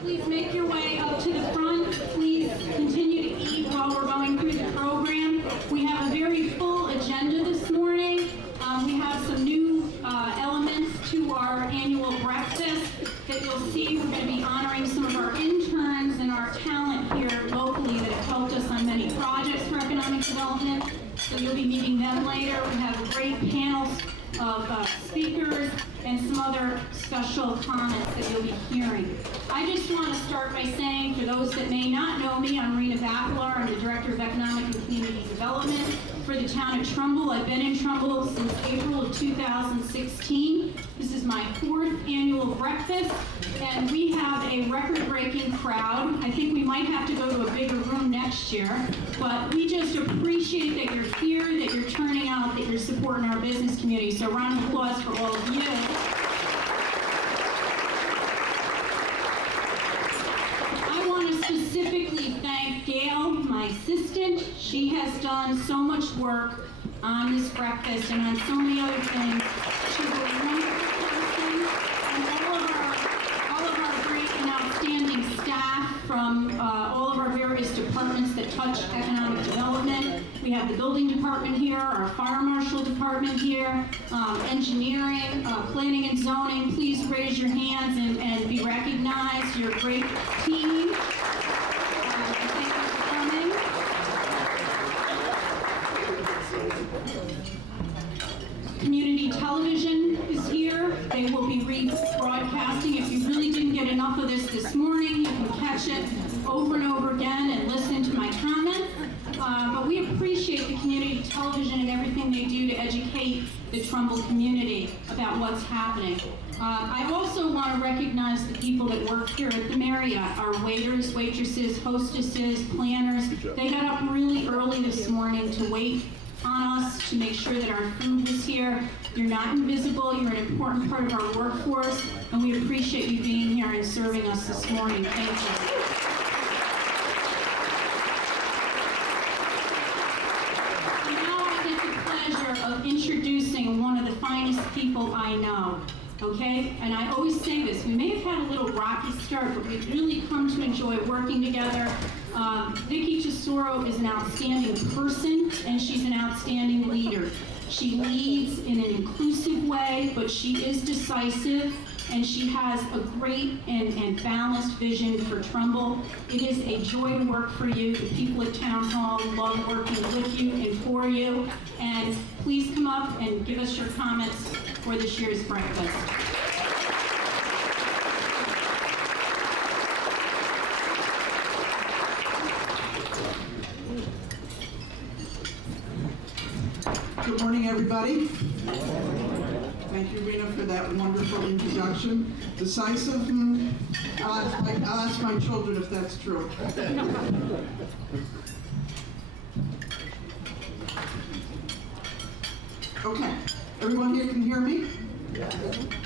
Please make your way up to the front. Please continue to eat while we're going through the program. We have a very full agenda this morning. We have some new elements to our annual breakfast that you'll see. We're going to be honoring some of our interns and our talent here locally that have helped us on many projects for economic development. So you'll be meeting them later. We have a great panel of speakers and some other special comments that you'll be hearing. I just want to start by saying, for those that may not know me, I'm Rena Vapilar. I'm the Director of Economic and Community Development for the town of Trumbull. I've been in Trumbull since April of 2016. This is my 4th annual breakfast, and we have a record-breaking crowd. I think we might have to go to a bigger room next year, but we just appreciate that you're here, that you're turning out, that you're supporting our business community. So a round of applause for all of you. I want to specifically thank Gail, my assistant. She has done so much work on this breakfast and on so many other things. She's a wonderful person, and all of our great and outstanding staff from all of our various departments that touch economic development. We have the building department here, our fire marshal department here, engineering, planning and zoning. Please raise your hands and be recognized. You're a great team. Thank you for coming. Community television is here. They will be rebroadcasting. If you really didn't get enough of this morning, you can catch it over and over again and listen to my comments. But we appreciate the community television and everything they do to educate the Trumbull community about what's happening. I also want to recognize the people that work here at the Marriott, our waiters, waitresses, hostesses, planners. They got up really early this morning to wait on us to make sure that our food was here. You're not invisible. You're an important part of our workforce, and we appreciate you being here and serving us this morning. Thank you. Of introducing one of the finest people I know, okay? And I always say this, we may have had a little rocky start, but we've really come to enjoy working together. Vicki Tesoro is an outstanding person, and she's an outstanding leader. She leads in an inclusive way, but she is decisive, and she has a great and balanced vision for Trumbull. It is a joy to work for you. The people at Town Hall love working with you and for you. And please come up and give us your comments for this year's breakfast. Good morning, everybody. Thank you, Rena, for that wonderful introduction. Decisive, I'll ask my children if that's true. Okay, everyone here can hear me?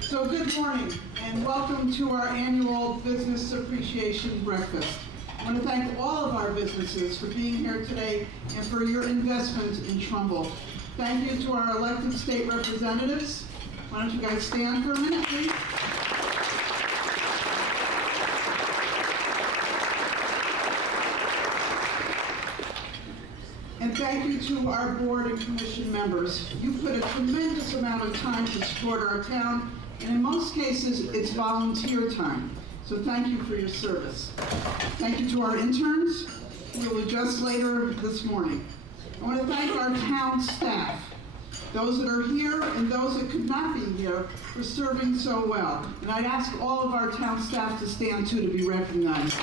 So good morning, and welcome to our annual Business Appreciation Breakfast. I want to thank all of our businesses for being here today and for your investment in Trumbull. Thank you to our elected state representatives. Why don't you guys stand for a minute, please? And thank you to our board and commission members. You put a tremendous amount of time to support our town, and in most cases, it's volunteer time. So thank you for your service. Thank you to our interns, who will adjust later this morning. I want to thank our town staff, those that are here and those that could not be here, for serving so well. And I'd ask all of our town staff to stand too to be recognized.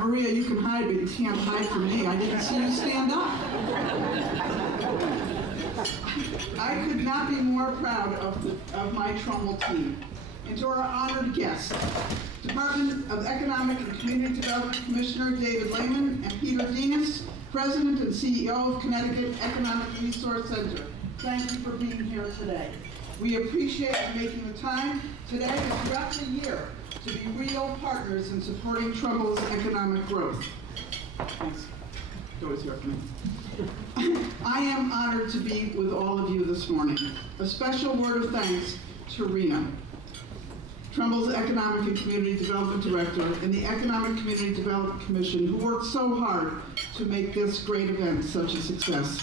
Maria, you can hide, but you can't hide from me. I didn't see you stand up. I could not be more proud of my Trumbull team. And to our honored guests, Department of Economic and Community Development Commissioner David Lehman and Peter Denis, President and CEO of Connecticut Economic Resource Center. Thank you for being here today. We appreciate you making the time today and throughout the year to be real partners in supporting Trumbull's economic growth. Thanks. It's always here for me. am honored to be with all of you this morning. A special word of thanks to Rena, Trumbull's Economic and Community Development Director, and the Economic Community Development Commission, who worked so hard to make this great event such a success.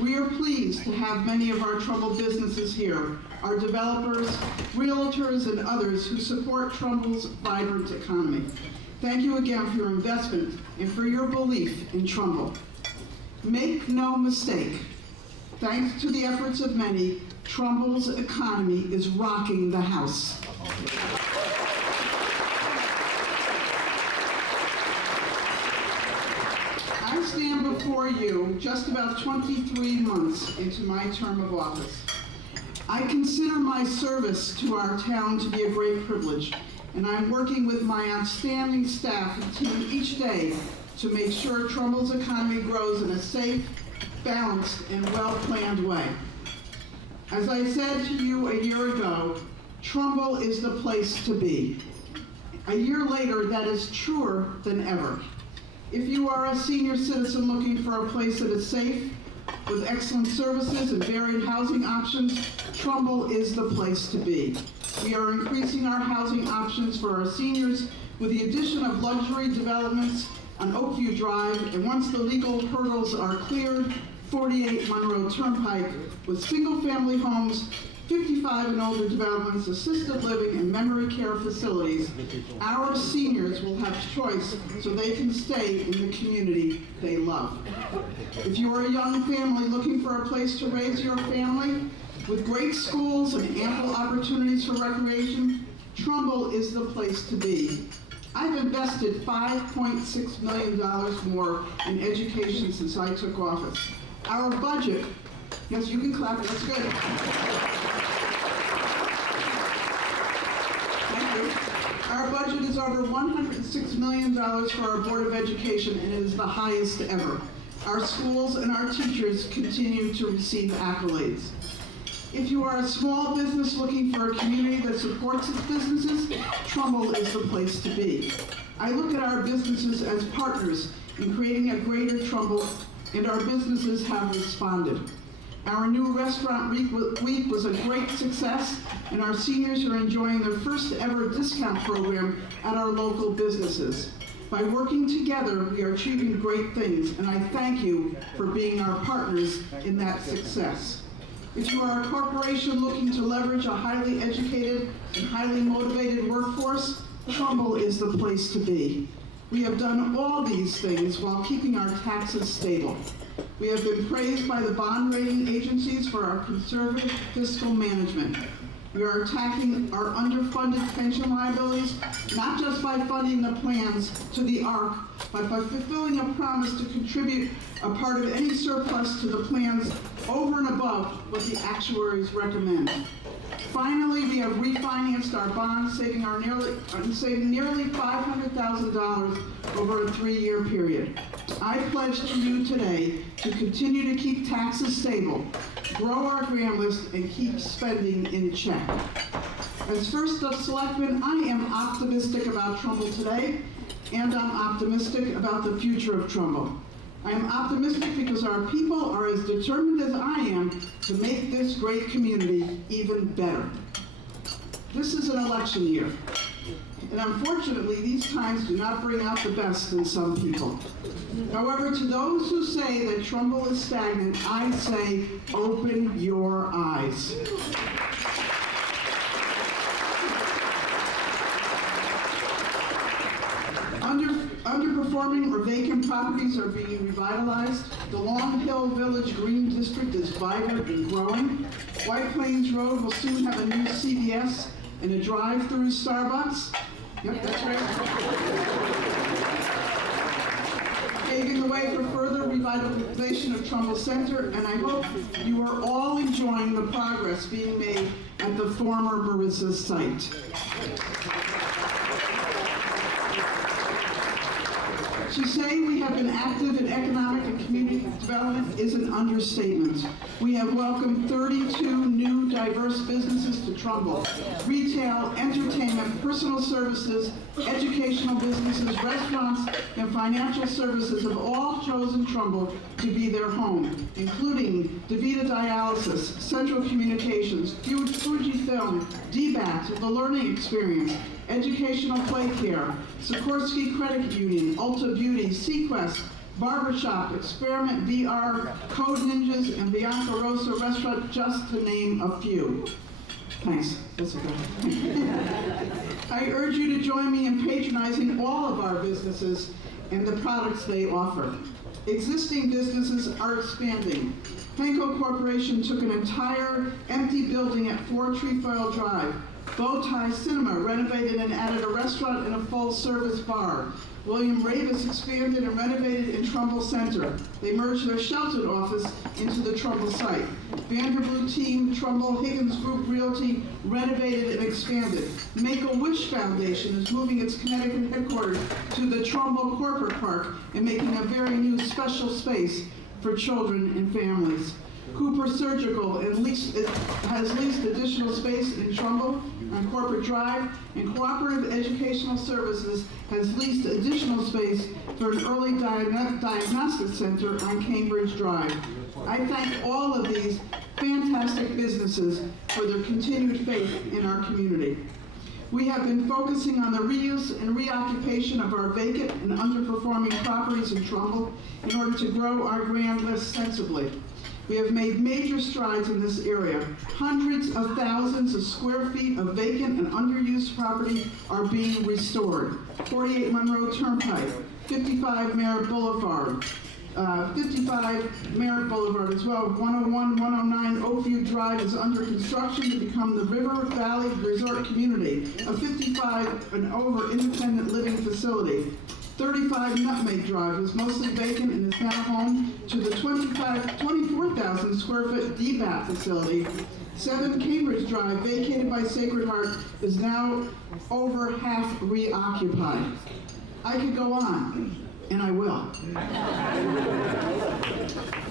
We are pleased to have many of our Trumbull businesses here, our developers, realtors, and others who support Trumbull's vibrant economy. Thank you again for your investment and for your belief in Trumbull. Make no mistake, thanks to the efforts of many, Trumbull's economy is rocking the house. I stand before you just about 23 months into my term of office. I consider my service to our town to be a great privilege, and I'm working with my outstanding staff and team each day to make sure Trumbull's economy grows in a safe, balanced, and well-planned way. As I said to you a year ago, Trumbull is the place to be. A year later, that is truer than ever. If you are a senior citizen looking for a place that is safe, with excellent services and varied housing options, Trumbull is the place to be. We are increasing our housing options for our seniors with the addition of luxury developments on Oakview Drive, and once the legal hurdles are cleared, 48 Monroe Turnpike, with single-family homes, 55 and older developments, assisted living, and memory care facilities. Our seniors will have choice so they can stay in the community they love. If you are a young family looking for a place to raise your family, with great schools and ample opportunities for recreation, Trumbull is the place to be. I've invested $5.6 million more in education since I took office. Our budget, yes, you can clap, that's good. Thank you. Our budget is over $106 million for our Board of Education, and it is the highest ever. Our schools and our teachers continue to receive accolades. If you are a small business looking for a community that supports its businesses, Trumbull is the place to be. I look at our businesses as partners in creating a greater Trumbull, and our businesses have responded. Our new restaurant week was a great success, and our seniors are enjoying their first ever discount program at our local businesses. By working together, we are achieving great things, and I thank you for being our partners in that success. If you are a corporation looking to leverage a highly educated and highly motivated workforce, Trumbull is the place to be. We have done all these things while keeping our taxes stable. We have been praised by the bond rating agencies for our conservative fiscal management. We are attacking our underfunded pension liabilities, not just by funding the plans to the ARC, but by fulfilling a promise to contribute a part of any surplus to the plans over and above what the actuaries recommend. Finally, we have refinanced our bonds, saving nearly $500,000 over a 3-year period. I pledge to you today to continue to keep taxes stable, grow our grant list, and keep spending in check. As First of Selectmen, I am optimistic about Trumbull today, and I'm optimistic about the future of Trumbull. I am optimistic because our people are as determined as I am to make this great community even better. This is an election year, and unfortunately, these times do not bring out the best in some people. However, to those who say that Trumbull is stagnant, I say, open your eyes. Underperforming or vacant properties are being revitalized. The Long Hill Village Green District is vibrant and growing. White Plains Road will soon have a new CVS and a drive-through Starbucks. Yep, that's right. Paving the way for further revitalization of Trumbull Center, and I hope you are all enjoying the progress being made at the former Marissa site. To say we have been active in economic and community development is an understatement. We have welcomed 32 new diverse businesses to Trumbull. Retail, entertainment, personal services, educational businesses, restaurants, and financial services have all chosen Trumbull to be their home, including DaVita Dialysis, Central Communications, Fujifilm, DBAT, The Learning Experience, Educational Play Care, Sikorsky Credit Union, Ulta Beauty, Sequest, Barbershop, Experiment VR, Code Ninjas, and Bianca Rosa Restaurant, just to name a few. Thanks. That's okay. I urge you to join me in patronizing all of our businesses and the products they offer. Existing businesses are expanding. Henco Corporation took an entire empty building at 4 Trefoil Drive. Bowtie Cinema renovated and added a restaurant and a full-service bar. William Ravis expanded and renovated in Trumbull Center. They merged their Shelton office into the Trumbull site. Vanderbilt Team, Trumbull Higgins Group Realty renovated and expanded. Make-A-Wish Foundation is moving its Connecticut headquarters to the Trumbull Corporate Park and making a very new special space for children and families. Cooper Surgical has leased additional space in Trumbull on Corporate Drive, and Cooperative Educational Services has leased additional space for an early diagnostic center on Cambridge Drive. I thank all of these fantastic businesses for their continued faith in our community. We have been focusing on the reuse and reoccupation of our vacant and underperforming properties in Trumbull in order to grow our grand list sensibly. We have made major strides in this area. Hundreds of thousands of square feet of vacant and underused property are being restored. 48 Monroe Turnpike, 55 Merritt Boulevard, 55 Merritt Boulevard as well. 101, 109 Oakview Drive is under construction to become the River Valley Resort Community, a 55 and over independent living facility. 35 Nutmeg Drive is mostly vacant and is now home to the 24,000 square foot DBAT facility. 7 Cambridge Drive, vacated by Sacred Heart, is now over half reoccupied. I could go on, and I will.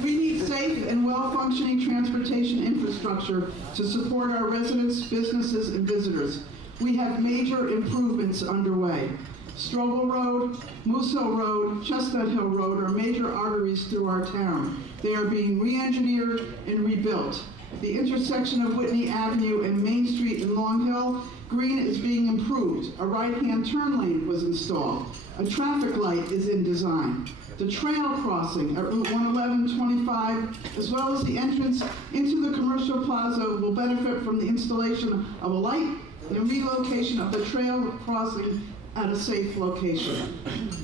We need safe and well-functioning transportation infrastructure to support our residents, businesses, and visitors. We have major improvements underway. Strobel Road, Moose Hill Road, Chestnut Hill Road are major arteries through our town. They are being re-engineered and rebuilt. The intersection of Whitney Avenue and Main Street in Long Hill Green is being improved. A right-hand turn lane was installed. A traffic light is in design. The trail crossing at Route 111-25, as well as the entrance into the commercial plaza, will benefit from the installation of a light and relocation of the trail crossing at a safe location.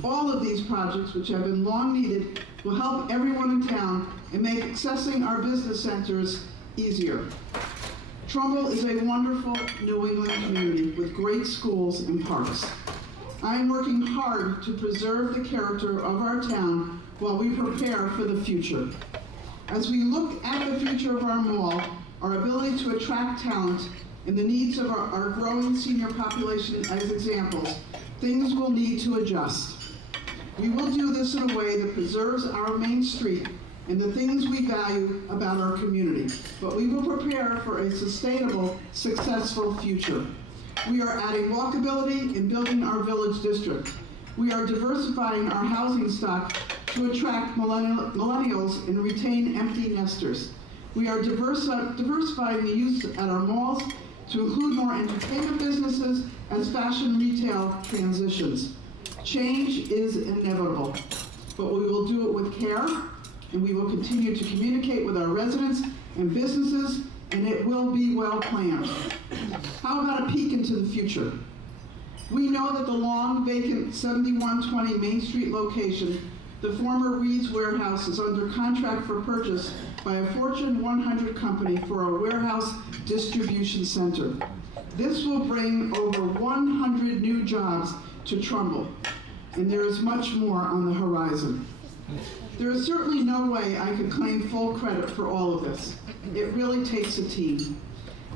All of these projects, which have been long needed, will help everyone in town and make accessing our business centers easier. Trumbull is a wonderful New England community with great schools and parks. I am working hard to preserve the character of our town while we prepare for the future. As we look at the future of our mall, our ability to attract talent, and the needs of our growing senior population as examples, things will need to adjust. We will do this in a way that preserves our Main Street and the things we value about our community, but we will prepare for a sustainable, successful future. We are adding walkability and building our village district. We are diversifying our housing stock to attract millennials and retain empty nesters. We are diversifying the use at our malls to include more entertainment businesses as fashion retail transitions. Change is inevitable, but we will do it with care, and we will continue to communicate with our residents and businesses, and it will be well planned. How about a peek into the future? We know that the long vacant 7120 Main Street location, the former Reed's Warehouse, is under contract for purchase by a Fortune 100 company for a warehouse distribution center. This will bring over 100 new jobs to Trumbull, and there is much more on the horizon. There is certainly no way I could claim full credit for all of this. It really takes a team.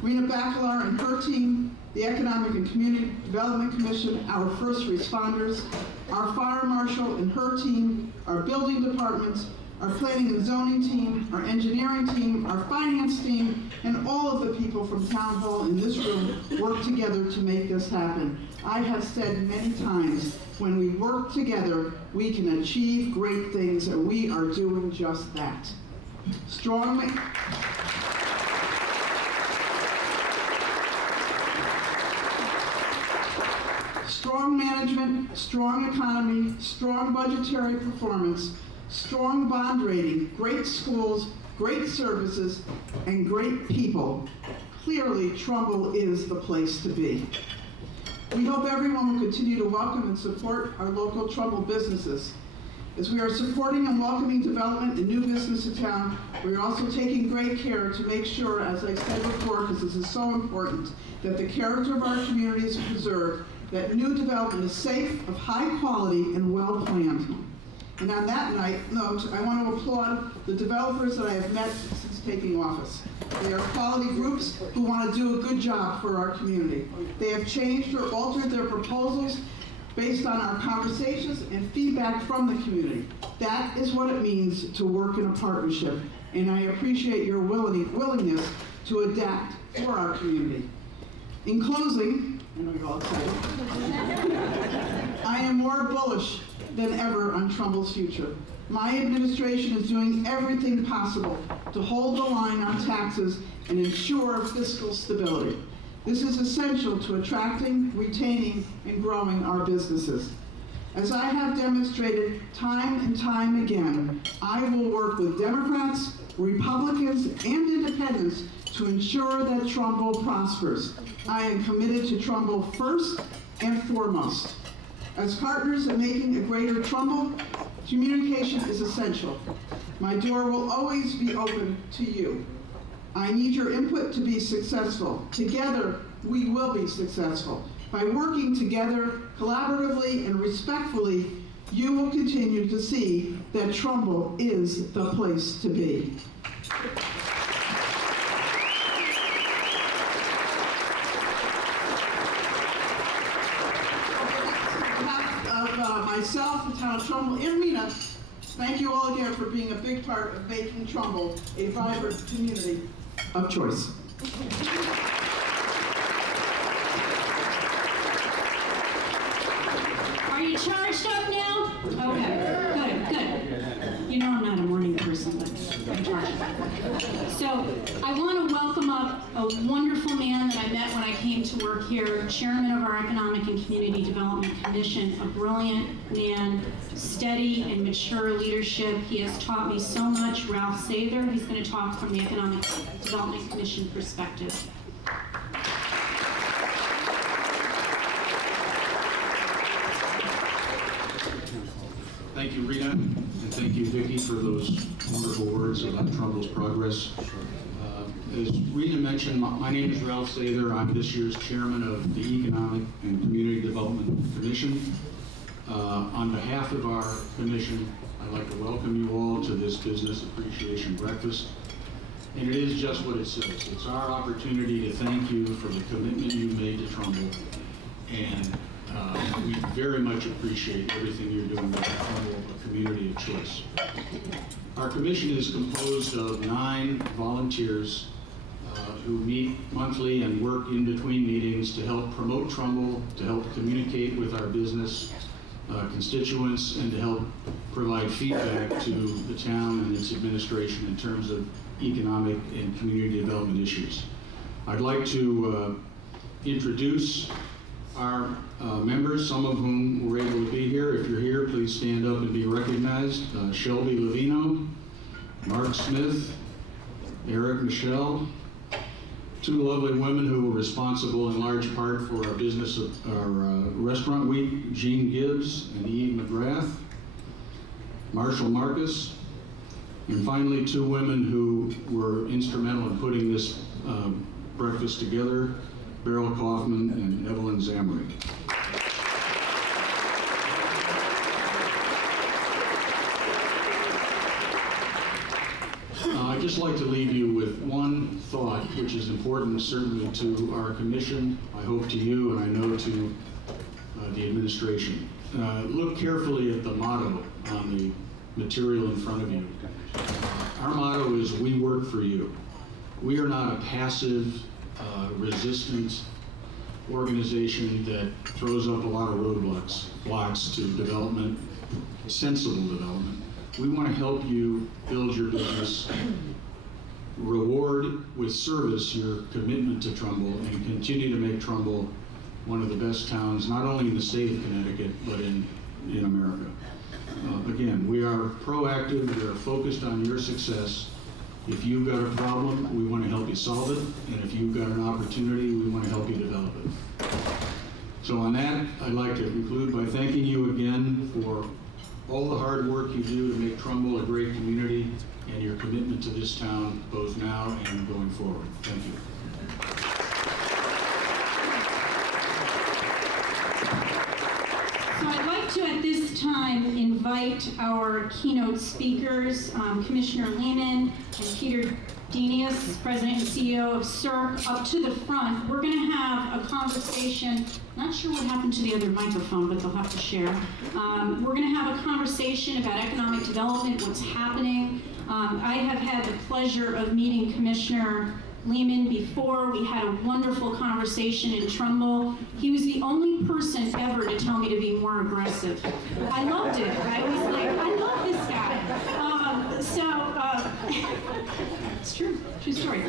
Rena Bacalar and her team, the Economic and Community Development Commission, our first responders, our fire marshal and her team, our building departments, our planning and zoning team, our engineering team, our finance team, and all of the people from Town Hall in this room work together to make this happen. I have said many times, when we work together, we can achieve great things, and we are doing just that. Strong management, strong economy, strong budgetary performance, strong bond rating, great schools, great services, and great people. Clearly, Trumbull is the place to be. We hope everyone will continue to welcome and support our local Trumbull businesses. As we are supporting and welcoming development and new business in town, we are also taking great care to make sure, as I said before, because this is so important, that the character of our community is preserved, that new development is safe, of high quality, and well planned. And on that note, I want to applaud the developers that I have met since taking office. They are quality groups who want to do a good job for our community. They have changed or altered their proposals based on our conversations and feedback from the community. That is what it means to work in a partnership, and I appreciate your willingness to adapt for our community. In closing, I know you're all excited, I am more bullish than ever on Trumbull's future. My administration is doing everything possible to hold the line on taxes and ensure fiscal stability. This is essential to attracting, retaining, and growing our businesses. As I have demonstrated time and time again, I will work with Democrats, Republicans, and independents to ensure that Trumbull prospers. I am committed to Trumbull first and foremost. As partners in making a greater Trumbull, communication is essential. My door will always be open to you. I need your input to be successful. Together, we will be successful. By working together, collaboratively and respectfully, you will continue to see that Trumbull is the place to be. Myself, the town of Trumbull, and Rena, thank you all again for being a big part of making Trumbull a vibrant community of choice. Are you charged up now? Okay, good. You know I'm not a morning person, but I'm charged up. So I want to welcome up a wonderful man that I met when I came to work here, chairman of our Economic and Community Development Commission, a brilliant man, steady and mature leadership. He has taught me so much. Ralph Sather, he's going to talk from the Economic Development Commission perspective. Thank you, Rena, and thank you, Vicki, for those wonderful words about Trumbull's progress. As Rena mentioned, my name is Ralph Sather. I'm this year's chairman of the Economic and Community Development Commission. On behalf of our commission, I'd like to welcome you all to this Business Appreciation Breakfast. And it is just what it says. It's our opportunity to thank you for the commitment you made to Trumbull. And we very much appreciate everything you're doing with Trumbull, a community of choice. Our commission is composed of 9 volunteers who meet monthly and work in between meetings to help promote Trumbull, to help communicate with our business constituents, and to help provide feedback to the town and its administration in terms of economic and community development issues. I'd like to introduce our members, some of whom were able to be here. If you're here, please stand up and be recognized. Shelby Levino, Mark Smith, Eric Michelle, 2 lovely women who were responsible in large part for our business, our restaurant week, Jean Gibbs and Eve McGrath, Marshall Marcus, and finally 2 women who were instrumental in putting this breakfast together, Beryl Kaufman and Evelyn Zamrick. I'd just like to leave you with one thought, which is important certainly to our commission, I hope to you, and I know to the administration. Look carefully at the motto on the material in front of you. Our motto is, we work for you. We are not a passive, resistant organization that throws up a lot of blocks to development, sensible development. We want to help you build your business, reward with service your commitment to Trumbull, and continue to make Trumbull one of the best towns, not only in the state of Connecticut, but in America. Again, we are proactive, we are focused on your success. If you've got a problem, we want to help you solve it, and if you've got an opportunity, we want to help you develop it. So on that, I'd like to conclude by thanking you again for all the hard work you do to make Trumbull a great community and your commitment to this town, both now and going forward. Thank you. So I'd like to, at this time, invite our keynote speakers, Commissioner Lehman and Peter Denius, President and CEO of CERC, up to the front. We're going to have a conversation. Not sure what happened to the other microphone, but they'll have to share. We're going to have a conversation about economic development, what's happening. I have had the pleasure of meeting Commissioner Lehman before. We had a wonderful conversation in Trumbull. He was the only person ever to tell me to be more aggressive. I loved it. I was like, I love this guy. It's true story.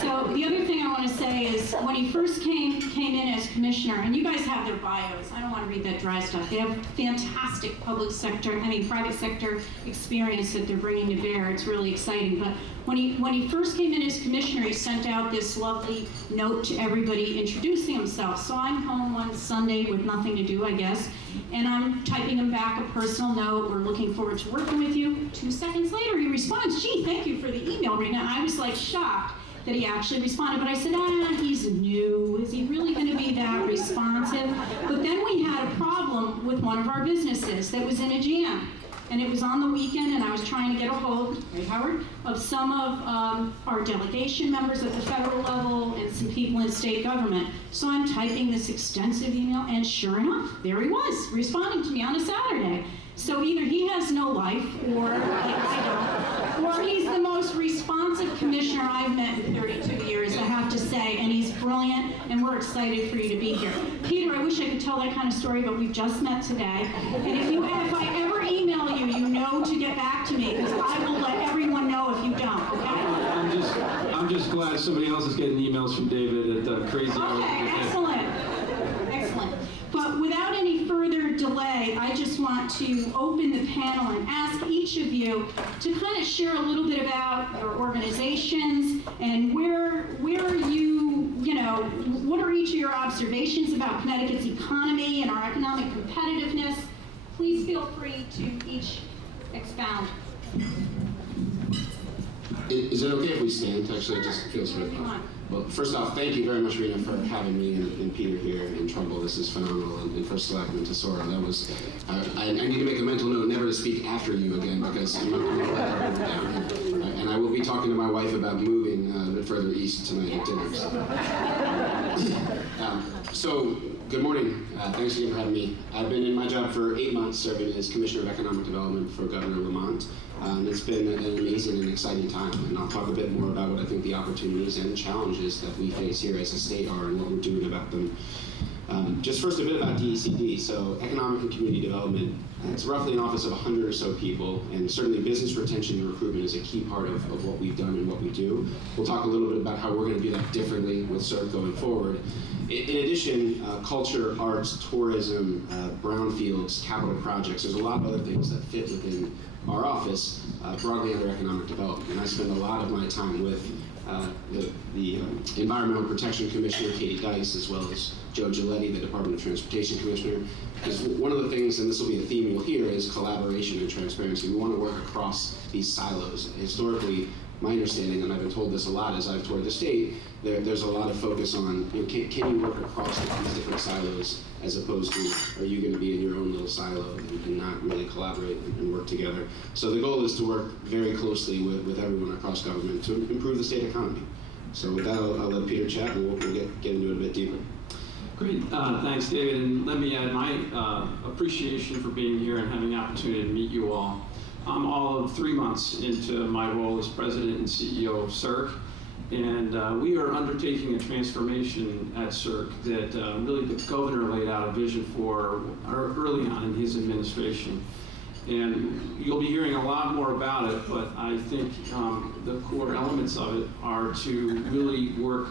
So the other thing I want to say is when he first came in as commissioner, and you guys have their bios, I don't want to read that dry stuff. They have fantastic private sector experience that they're bringing to bear. It's really exciting. But when he first came in as commissioner, he sent out this lovely note to everybody introducing himself. So I'm home one Sunday with nothing to do, I guess, and I'm typing him back a personal note. We're looking forward to working with you. 2 seconds later, he responds, "Gee, thank you for the email, Rena." I was like shocked that he actually responded, but I said, he's new. Is he really going to be that responsive? But then we had a problem with one of our businesses that was in a jam. And it was on the weekend, and I was trying to get a hold, right, Howard, of some of our delegation members at the federal level and some people in state government. So I'm typing this extensive email, and sure enough, there he was, responding to me on a Saturday. So either he has no life, or like I don't, or he's the most responsive commissioner I've met in 32 years, I have to say, and he's brilliant, and we're excited for you to be here. Peter, I wish I could tell that kind of story, but we've just met today. And if I ever email you, you know to get back to me, because I will let everyone know if you don't, okay? I'm just glad somebody else is getting emails from David at crazy hours. Okay, excellent. But without any further delay, I just want to open the panel and ask each of you to kind of share a little bit about your organizations and where what are each of your observations about Connecticut's economy and our economic competitiveness. Please feel free to each expound. Is it okay if we stand? Actually, it just feels sort of... Well, first off, thank you very much, Rena, for having me and Peter here in Trumbull. This is phenomenal. And for Selectman Tesoro, that was... I need to make a mental note never to speak after you again, because I'm not going to let her down here. And I will be talking to my wife about moving a bit further east tonight at dinner. So, good morning. Thanks again for having me. I've been in my job for 8 months, serving as Commissioner of Economic Development for Governor Lamont. It's been an amazing and exciting time, and I'll talk a bit more about what I think the opportunities and challenges that we face here as a state are and what we're doing about them. Just first, a bit about DECD. So, Economic and Community Development, it's roughly an office of 100 or so people, and certainly business retention and recruitment is a key part of what we've done and what we do. We'll talk a little bit about how we're going to do that differently with CERC going forward. In addition, culture, arts, tourism, brownfields, capital projects, there's a lot of other things that fit within our office, broadly under economic development. And I spend a lot of my time with the Environmental Protection Commissioner, Katie Dice, as well as Joe Giletti, the Department of Transportation Commissioner. Because one of the things, and this will be a theme you'll hear, is collaboration and transparency. We want to work across these silos. Historically, my understanding, and I've been told this a lot as I've toured the state, there's a lot of focus on, can you work across these different silos, as opposed to, are you going to be in your own little silo and not really collaborate and work together? So the goal is to work very closely with everyone across government to improve the state economy. So with that, I'll let Peter chat, and we'll get into it a bit deeper. Great, thanks, David. And let me add my appreciation for being here and having the opportunity to meet you all. I'm all of 3 months into my role as president and CEO of CERC, and we are undertaking a transformation at CERC that really the governor laid out a vision for early on in his administration. And you'll be hearing a lot more about it, but I think the core elements of it are to really work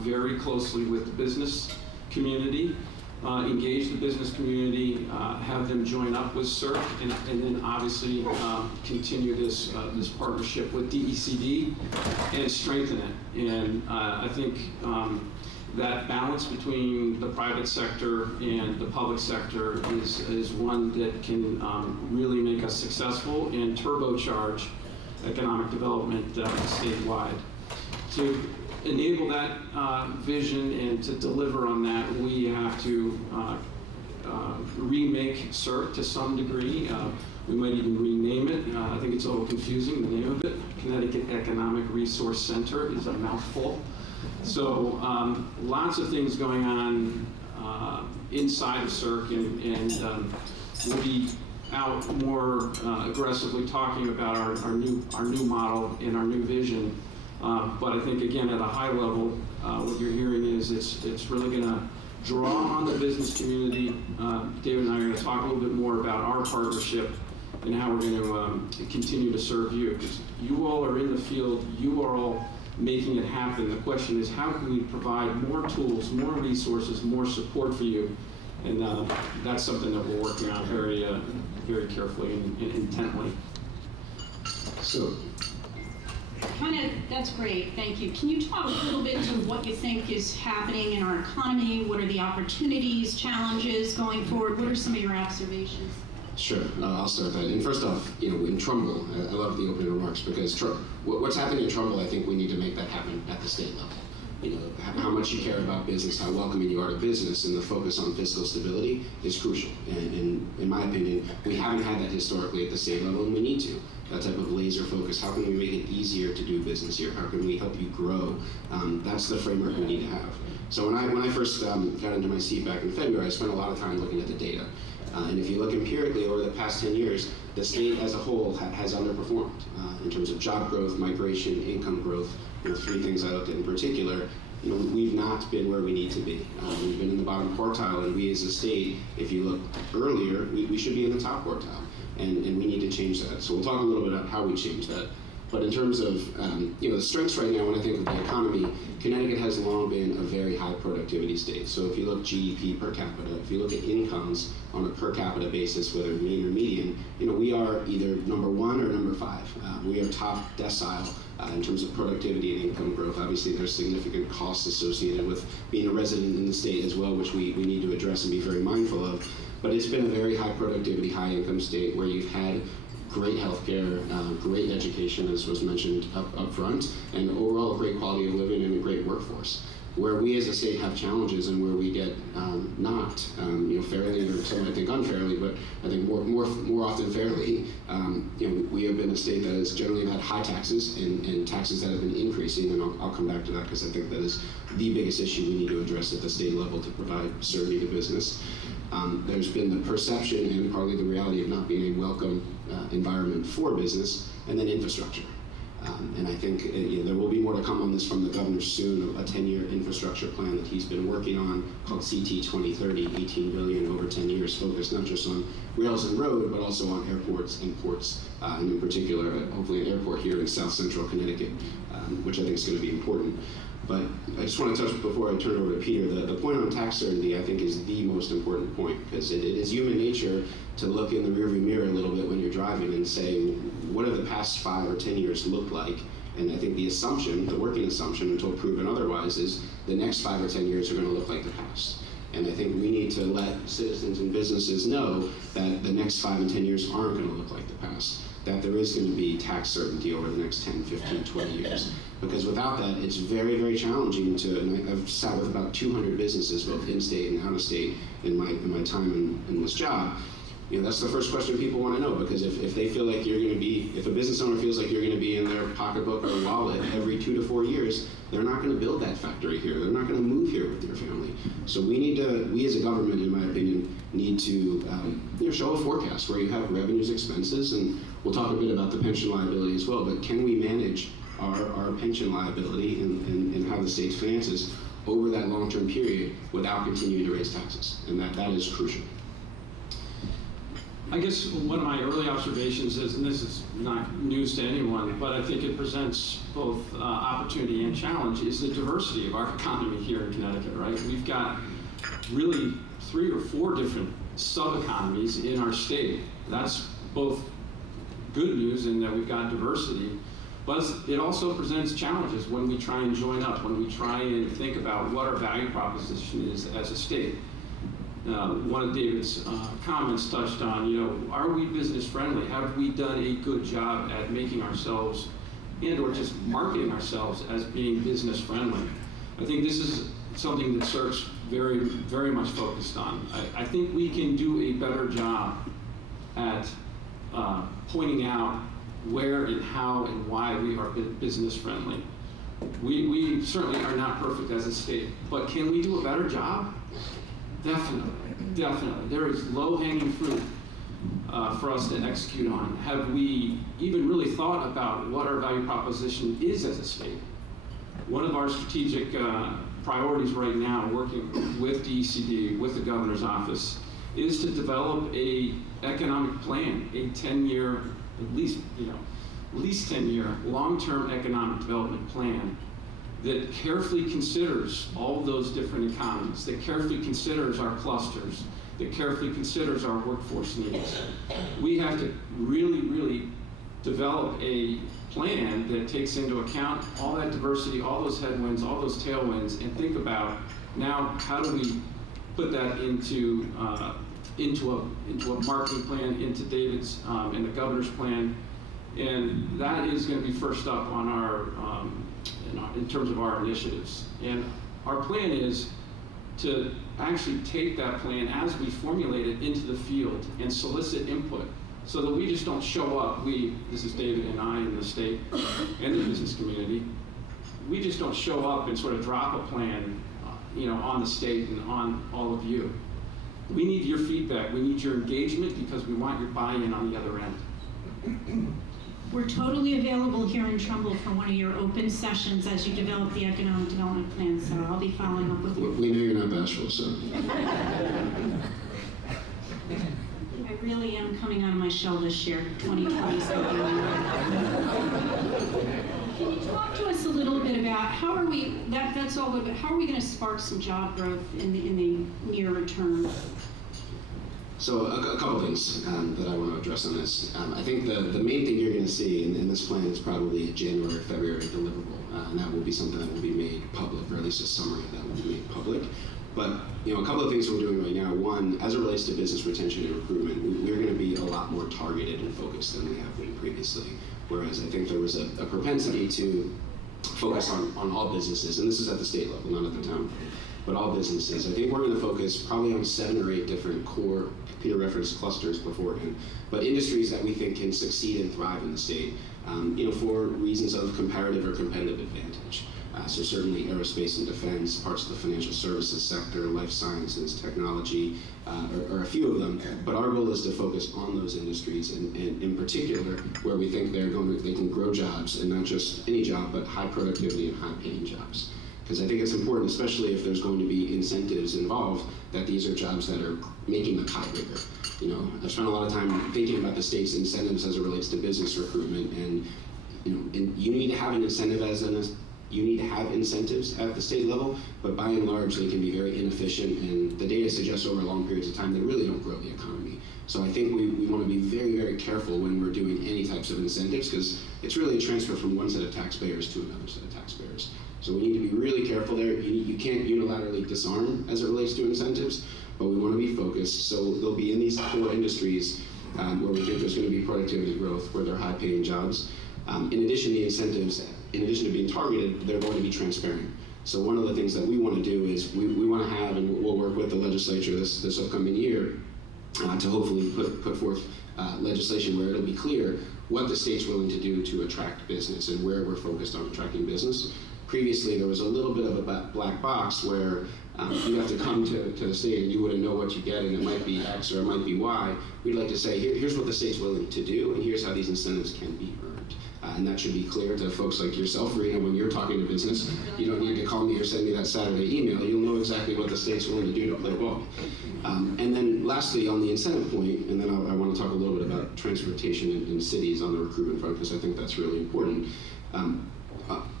very closely with the business community, engage the business community, have them join up with CERC, and then obviously continue this partnership with DECD and strengthen it. And I think that balance between the private sector and the public sector is one that can really make us successful and turbocharge economic development statewide. To enable that vision and to deliver on that, we have to remake CERC to some degree. We might even rename it. I think it's a little confusing, the name of it. Connecticut Economic Resource Center is a mouthful. So lots of things going on inside of CERC, and we'll be out more aggressively talking about our new model and our new vision. But I think, again, at a high level, what you're hearing is it's really going to draw on the business community. David and I are going to talk a little bit more about our partnership and how we're going to continue to serve you. Because you all are in the field, you are all making it happen. The question is, how can we provide more tools, more resources, more support for you? And that's something that we're working on very, very carefully and intently. So, That's great, thank you. Can you talk a little bit to what you think is happening in our economy? What are the opportunities, challenges going forward? What are some of your observations? sure, I'll start that. And first off, in Trumbull, I love the opening remarks because what's happening in Trumbull, I think we need to make that happen at the state level. How much you care about business, how welcoming you are to business, and the focus on fiscal stability is crucial. And in my opinion, we haven't had that historically at the state level, and we need to. That type of laser focus. How can we make it easier to do business here? How can we help you grow? That's the framework we need to have. So when I first got into my seat back in February, I spent a lot of time looking at the data. And if you look empirically over the past 10 years, the state as a whole has underperformed in terms of job growth, migration, income growth. Three things I looked at in particular. We've not been where we need to be. We've been in the bottom quartile, and we as a state, if you look earlier, we should be in the top quartile, and we need to change that. So we'll talk a little bit about how we change that. But in terms of the strengths right now, when I think of the economy, Connecticut has long been a very high productivity state. So if you look GDP per capita, if you look at incomes on a per capita basis, whether mean or median, we are either number 1 or number 5. We are top decile in terms of productivity and income growth. Obviously, there's significant costs associated with being a resident in the state as well, which we need to address and be very mindful of. But it's been a very high productivity, high income state where you've had great healthcare, great education, as was mentioned up front, and overall a great quality of living and a great workforce. Where we as a state have challenges and where we get not fairly, or some might think unfairly, but I think more often fairly, we have been a state that has generally had high taxes and taxes that have been increasing, and I'll come back to that because I think that is the biggest issue we need to address at the state level to provide certainty to business. There's been the perception and partly the reality of not being a welcome environment for business, and then infrastructure. And I think there will be more to come on this from the governor soon, a 10-year infrastructure plan that he's been working on called CT 2030, $18 billion over 10 years, focused not just on rails and road, but also on airports and ports, and in particular, hopefully an airport here in South Central Connecticut, which I think is going to be important. But I just want to touch, before I turn it over to Peter, the point on tax certainty I think is the most important point, because it is human nature to look in the rearview mirror a little bit when you're driving and say, what have the past 5 or 10 years looked like? And I think the assumption, the working assumption, until proven otherwise, is the next 5 or 10 years are going to look like the past. And I think we need to let citizens and businesses know that the next 5 and 10 years aren't going to look like the past, that there is going to be tax certainty over the next 10, 15, 20 years. Because without that, it's very, very challenging to, and I've sat with about 200 businesses, both in-state and out-of-state, in my time in this job. That's the first question people want to know, because if they feel like you're going to be, if a business owner feels like you're going to be in their pocketbook or wallet every 2 to 4 years, they're not going to build that factory here. They're not going to move here with their family. So we as a government, in my opinion, need to show a forecast where you have revenues, expenses, and We'll talk a bit about the pension liability as well, but can we manage our pension liability and how the state's finances over that long-term period without continuing to raise taxes? And that is crucial. I guess one of my early observations is, and this is not news to anyone, but I think it presents both opportunity and challenge, is the diversity of our economy here in Connecticut, right? We've got really 3 or 4 different sub-economies in our state. That's both good news in that we've got diversity, but it also presents challenges when we try and join up, when we try and think about what our value proposition is as a state. One of David's comments touched on, are we business friendly? Have we done a good job at making ourselves and or just marketing ourselves as being business friendly? I think this is something that CERC's very, very much focused on. I think we can do a better job at pointing out where and how and why we are business friendly. We certainly are not perfect as a state, but can we do a better job? Definitely, definitely. There is low-hanging fruit for us to execute on. Have we even really thought about what our value proposition is as a state? One of our strategic priorities right now, working with DECD, with the governor's office, is to develop a economic plan, a 10-year, at least 10-year, long-term economic development plan that carefully considers all those different economies, that carefully considers our clusters, that carefully considers our workforce needs. We have to really, really develop a plan that takes into account all that diversity, all those headwinds, all those tailwinds, and think about now how do we put that into a marketing plan, into David's and the governor's plan, and that is going to be first up on our in terms of our initiatives. And our plan is to actually take that plan as we formulate it into the field and solicit input so that we just don't show up, this is David and I in the state and the business community, we just don't show up and sort of drop a plan on the state and on all of you. We need your feedback, we need your engagement because we want your buy-in on the other end. We're totally available here in Trumbull for one of your open sessions as you develop the economic development plan, so I'll be following up with you. We know you're not bashful, so. I really am coming out of my shell this year, 2020. Can you talk to us a little bit about how are we, that's all good, but how are we going to spark some job growth in the nearer term? So a couple things that I want to address on this. I think the main thing you're going to see in this plan is probably a January, February deliverable, and that will be something that will be made public, or at least a summary of that will be made public. But a couple of things we're doing right now. One, as it relates to business retention and recruitment, we're going to be a lot more targeted and focused than we have been previously. Whereas I think there was a propensity to focus on all businesses, and this is at the state level, not at the town, but all businesses. I think we're going to focus probably on 7 or 8 different core computer reference clusters beforehand, but industries that we think can succeed and thrive in the state, for reasons of comparative or competitive advantage. So certainly aerospace and defense, parts of the financial services sector, life sciences, technology, are a few of them. But our goal is to focus on those industries, and in particular, where we think they can grow jobs, and not just any job, but high productivity and high paying jobs. Because I think it's important, especially if there's going to be incentives involved, that these are jobs that are making the pie bigger. I've spent a lot of time thinking about the state's incentives as it relates to business recruitment, and you need to have an incentive you need to have incentives at the state level, but by and large, they can be very inefficient, and the data suggests over long periods of time they really don't grow the economy. So I think we want to be very, very careful when we're doing any types of incentives, because it's really a transfer from one set of taxpayers to another set of taxpayers. So we need to be really careful there. You can't unilaterally disarm as it relates to incentives, but we want to be focused. So they'll be in these core industries where we think there's going to be productivity growth, where they're high-paying jobs. In addition, the incentives, in addition to being targeted, they're going to be transparent. So one of the things that we want to do is we want to have, and we'll work with the legislature this upcoming year to hopefully put forth legislation where it'll be clear what the state's willing to do to attract business and where we're focused on attracting business. Previously, there was a little bit of a black box where You have to come to the state and you wouldn't know what you get, and it might be X or it might be Y. We'd like to say, here's what the state's willing to do, and here's how these incentives can be earned. And that should be clear to folks like yourself, Rena, when you're talking to business. You don't need to call me or send me that Saturday email. You'll know exactly what the state's willing to do to play ball. And then lastly, on the incentive point, and then I want to talk a little bit about transportation in cities on the recruitment front, because I think that's really important.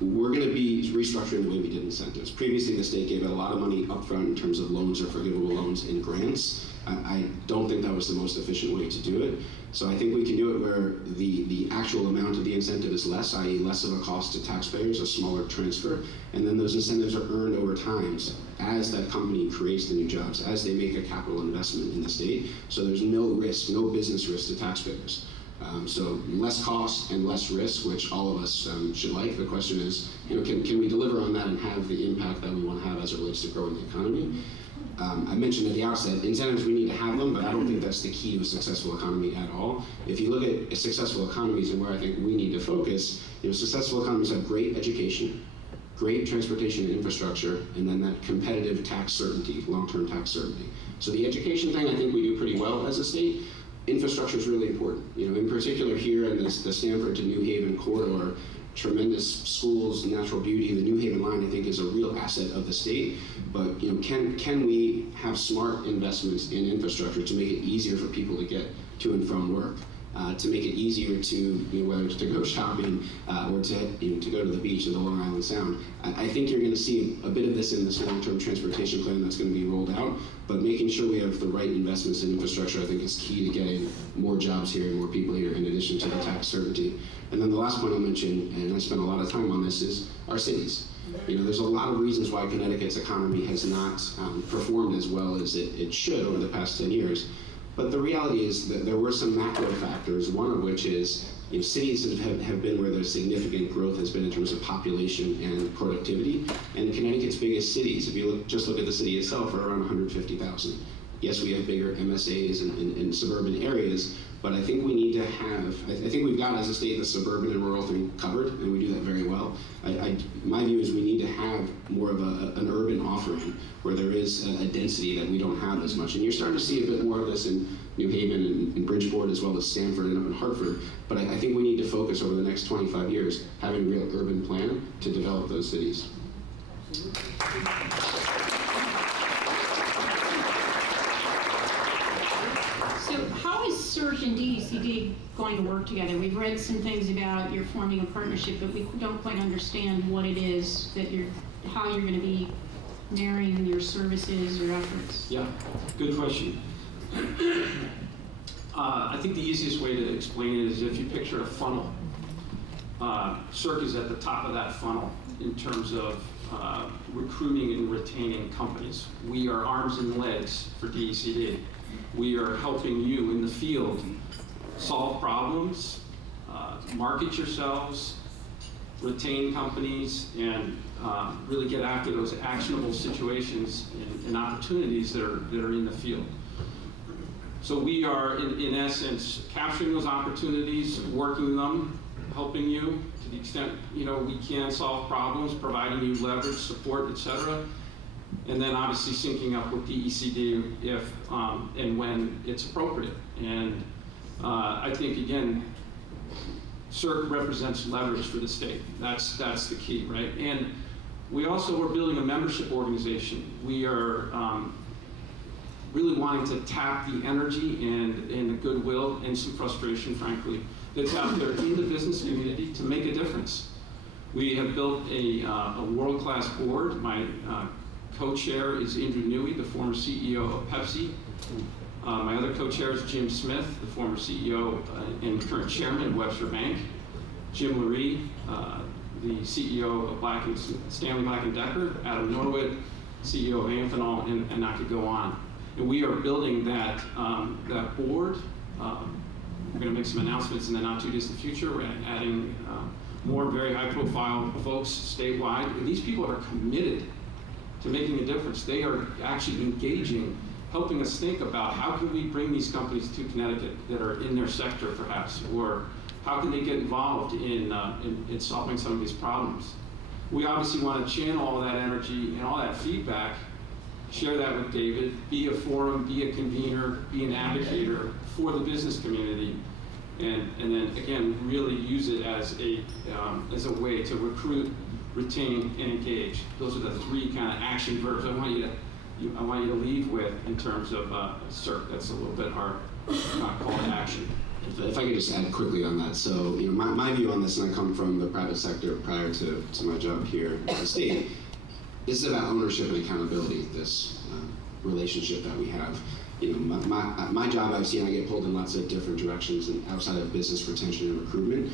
We're going to be restructuring the way we did incentives. Previously, the state gave out a lot of money upfront in terms of loans or forgivable loans and grants. I don't think that was the most efficient way to do it. So I think we can do it where the actual amount of the incentive is less, i.e. less of a cost to taxpayers, a smaller transfer, and then those incentives are earned over time as that company creates the new jobs, as they make a capital investment in the state. So there's no risk, no business risk to taxpayers. So less cost and less risk, which all of us should like. The question is, can we deliver on that and have the impact that we want to have as it relates to growing the economy? I mentioned at the outset, incentives, we need to have them, but I don't think that's the key to a successful economy at all. If you look at successful economies and where I think we need to focus, successful economies have great education, great transportation and infrastructure, and then that competitive tax certainty, long-term tax certainty. So the education thing, I think we do pretty well as a state. Infrastructure is really important. In particular here in the Stanford to New Haven corridor, tremendous schools, natural beauty. The New Haven line, I think, is a real asset of the state. But can we have smart investments in infrastructure to make it easier for people to get to and from work? To make it easier to, whether it's to go shopping or to go to the beach in the Long Island Sound. I think you're going to see a bit of this in this long-term transportation plan that's going to be rolled out, but making sure we have the right investments in infrastructure, I think, is key to getting more jobs here and more people here, in addition to the tax certainty. And then the last point I'll mention, and I spent a lot of time on this, is our cities. There's a lot of reasons why Connecticut's economy has not performed as well as it should over the past 10 years. But the reality is that there were some macro factors, one of which is cities have been where there's significant growth has been in terms of population and productivity. And Connecticut's biggest cities, if you just look at the city itself, are around 150,000. Yes, we have bigger MSAs in suburban areas, but I think we need to have, I think we've got as a state the suburban and rural thing covered, and we do that very well. My view is we need to have more of an urban offering where there is a density that we don't have as much. And you're starting to see a bit more of this in New Haven and in Bridgeport, as well as Stamford and up in Hartford. But I think we need to focus over the next 25 years having a real urban plan to develop those cities. CERC and DECD going to work together? We've read some things about you're forming a partnership, but we don't quite understand what it is that how you're going to be marrying your services or efforts. Yeah, good question. I think the easiest way to explain it is if you picture a funnel. CERC is at the top of that funnel in terms of recruiting and retaining companies. We are arms and legs for DECD. We are helping you in the field solve problems, market yourselves, retain companies, and really get after those actionable situations and opportunities that are in the field. So we are, in essence, capturing those opportunities, working them, helping you to the extent we can solve problems, providing you leverage, support, etc. And then obviously syncing up with DECD if and when it's appropriate. And I think, again, CERC represents leverage for the state. That's the key, right? And we also are building a membership organization. We are really wanting to tap the energy and the goodwill and some frustration, frankly, that's out there in the business community to make a difference. We have built a world-class board. My co-chair is Andrew Newey, the former CEO of Pepsi. My other co-chair is Jim Smith, the former CEO and current chairman of Webster Bank. Jim Lurie, the CEO of Stanley Black & Decker. Adam Norwood, CEO of Amphenol, and I could go on. And we are building that board. We're going to make some announcements in the not too distant future. We're adding more very high-profile folks statewide. And these people are committed to making a difference. They are actually engaging, helping us think about how can we bring these companies to Connecticut that are in their sector, perhaps, or how can they get involved in solving some of these problems. We obviously want to channel all that energy and all that feedback share that with David, be a forum, be a convener, be an advocator for the business community, and then again, really use it as a way to recruit, retain, and engage. Those are the three kind of action verbs I want you to leave with in terms of CERC. That's a little bit hard, not call to action. If I could just add quickly on that. So, my view on this, and I come from the private sector prior to my job here at the state, this is about ownership and accountability, this relationship that we have. My job, I've seen I get pulled in lots of different directions and outside of business retention and recruitment.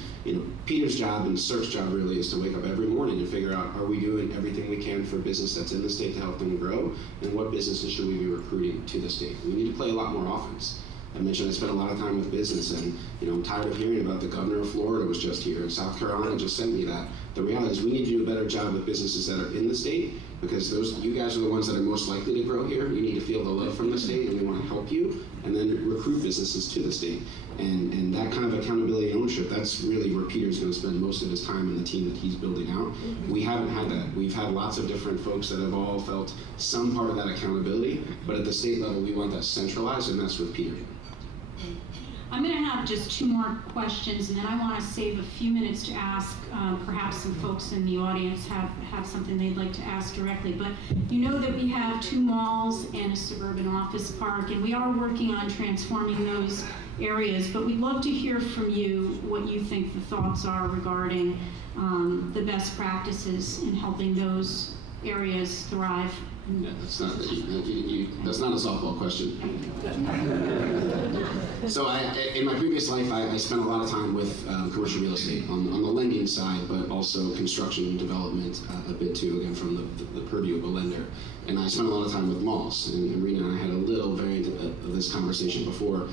Peter's job and CERC's job really is to wake up every morning and figure out, are we doing everything we can for business that's in the state to help them grow, and what businesses should we be recruiting to the state? We need to play a lot more offense. I mentioned I spent a lot of time with business, and I'm tired of hearing about the governor of Florida was just here, and South Carolina just sent me that. The reality is we need to do a better job with businesses that are in the state, because you guys are the ones that are most likely to grow here. You need to feel the love from the state, and we want to help you, and then recruit businesses to the state. And that kind of accountability and ownership, that's really where Peter's going to spend most of his time in the team that he's building out. We haven't had that. We've had lots of different folks that have all felt some part of that accountability, but at the state level, we want that centralized, and that's with Peter. I'm going to have just two more questions, and then I want to save a few minutes to ask. Perhaps some folks in the audience have something they'd like to ask directly. But you know that we have 2 malls and a suburban office park, and we are working on transforming those areas. But we'd love to hear from you what you think the thoughts are regarding the best practices in helping those areas thrive. Yeah, that's not a softball question. So in my previous life, I spent a lot of time with commercial real estate on the lending side, but also construction and development a bit too, again from the purview of a lender. And I spent a lot of time with malls, and Rena and I had a little variant of this conversation before.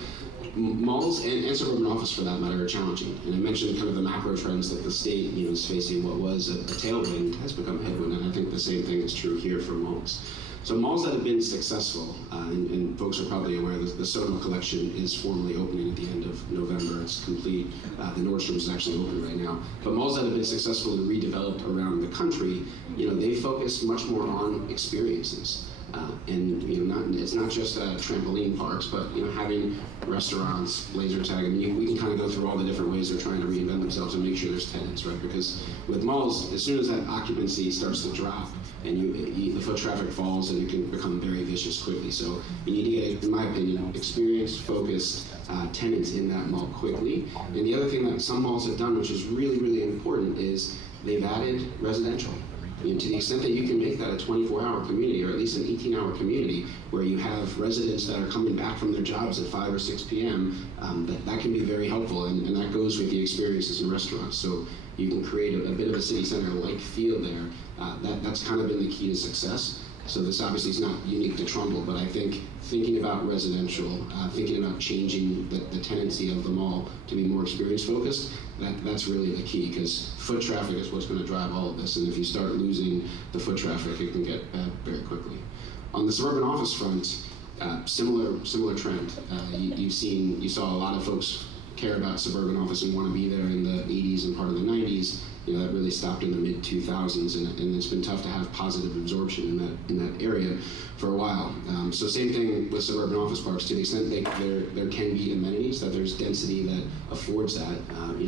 Malls and suburban office, for that matter, are challenging. And I mentioned kind of the macro trends that the state is facing. What was a tailwind has become a headwind, and I think the same thing is true here for malls. So malls that have been successful, and folks are probably aware, the Sonoma collection is formally opening at the end of November. It's complete. The Nordstrom is actually open right now. But malls that have been successful and redeveloped around the country, they focus much more on experiences. And it's not just trampoline parks, but having restaurants, laser tag. I mean, we can kind of go through all the different ways they're trying to reinvent themselves and make sure there's tenants, right? Because with malls, as soon as that occupancy starts to drop and the foot traffic falls, and you can become very vicious quickly. So you need to get, in my opinion, experienced, focused tenants in that mall quickly. And the other thing that some malls have done, which is really, really important, is they've added residential. To the extent that you can make that a 24-hour community, or at least an 18-hour community, where you have residents that are coming back from their jobs at 5 or 6 p.m., that can be very helpful, and that goes with the experiences in restaurants. So you can create a bit of a city center-like feel there. That's kind of been the key to success. So this obviously is not unique to Trumbull, but I think thinking about residential, thinking about changing the tendency of the mall to be more experience-focused, that's really the key, because foot traffic is what's going to drive all of this, and if you start losing the foot traffic, it can get bad very quickly. On the suburban office front, similar trend. You saw a lot of folks care about suburban office and want to be there in the 80s and part of the 90s. That really stopped in the mid-2000s, and it's been tough to have positive absorption in that area for a while. So same thing with suburban office parks. To the extent that there can be amenities, that there's density that affords that,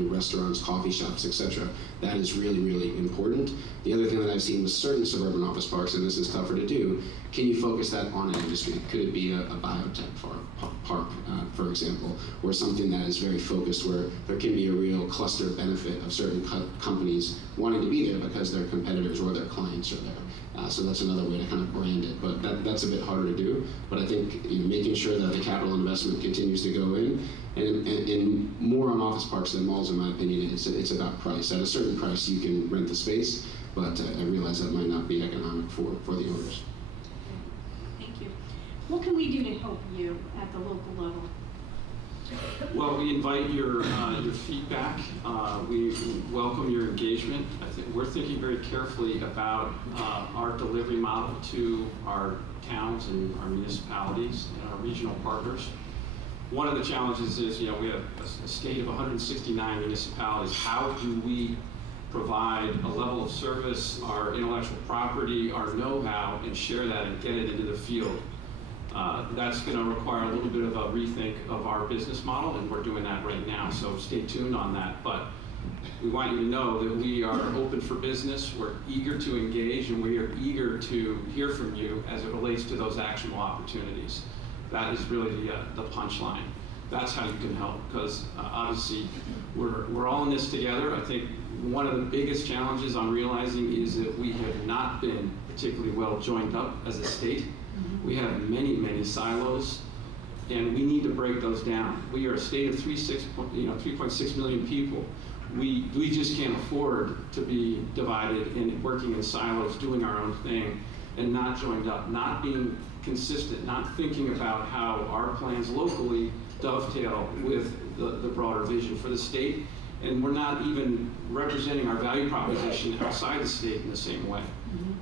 restaurants, coffee shops, etc. That is really, really important. The other thing that I've seen with certain suburban office parks, and this is tougher to do, can you focus that on an industry? Could it be a biotech park, for example, or something that is very focused, where there can be a real cluster benefit of certain companies wanting to be there because their competitors or their clients are there. So that's another way to kind of brand it, but that's a bit harder to do. But I think making sure that the capital investment continues to go in, and more on office parks than malls, in my opinion, it's about price. At a certain price, you can rent the space, but I realize that might not be economic for the owners. Thank you. What can we do to help you at the local level? Well, we invite your feedback. We welcome your engagement. We're thinking very carefully about our delivery model to our towns and our municipalities and our regional partners. One of the challenges is, we have a state of 169 municipalities. How do we provide a level of service, our intellectual property, our know-how, and share that and get it into the field. That's going to require a little bit of a rethink of our business model, and we're doing that right now, so stay tuned on that. But we want you to know that we are open for business, we're eager to engage, and we are eager to hear from you as it relates to those actionable opportunities. That is really the punchline. That's how you can help, because obviously we're all in this together. I think one of the biggest challenges I'm realizing is that we have not been particularly well joined up as a state. We have many, many silos, and we need to break those down. We are a state of 3.6 million people. We just can't afford to be divided and working in silos, doing our own thing, and not joined up, not being consistent, not thinking about how our plans locally dovetail with the broader vision for the state, and we're not even representing our value proposition outside the state in the same way.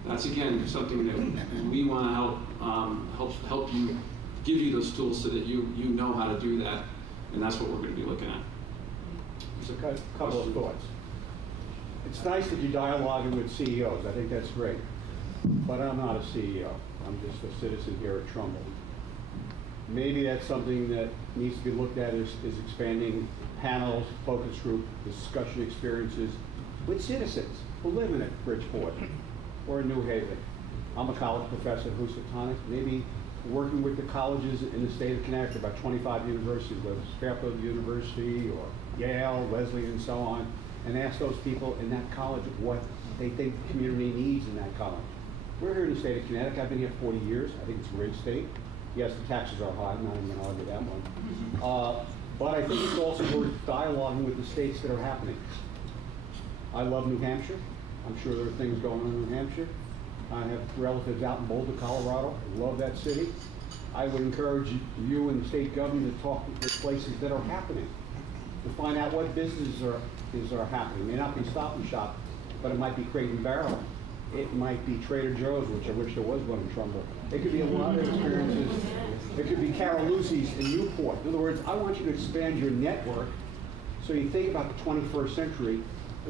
That's again something that we want to help you, give you those tools so that you know how to do that, and that's what we're going to be looking at. Just a couple of thoughts. It's nice that you're dialoguing with CEOs. I think that's great. But I'm not a CEO. I'm just a citizen here at Trumbull. Maybe that's something that needs to be looked at is expanding panels, focus group, discussion experiences with citizens who live in it, Bridgeport or New Haven. I'm a college professor at Housatonic. Maybe working with the colleges in the state of Connecticut, about 25 universities, whether it's Fairfield University or Yale, Wesleyan, and so on, and ask those people in that college what they think the community needs in that college. We're here in the state of Connecticut. I've been here 40 years. I think it's a great state. Yes, the taxes are high. I'm not even going to argue that one. But I think it's also worth dialoguing with the states that are happening. I love New Hampshire. I'm sure there are things going on in New Hampshire. I have relatives out in Boulder, Colorado. I love that city. I would encourage you and the state government to talk with places that are happening, to find out what businesses are happening. It may not be Stop and Shop, but it might be Crate and Barrel. It might be Trader Joe's, which I wish there was one in Trumbull. It could be a lot of experiences. It could be Carol Lucy's in Newport. In other words, I want you to expand your network so you think about the 21st century,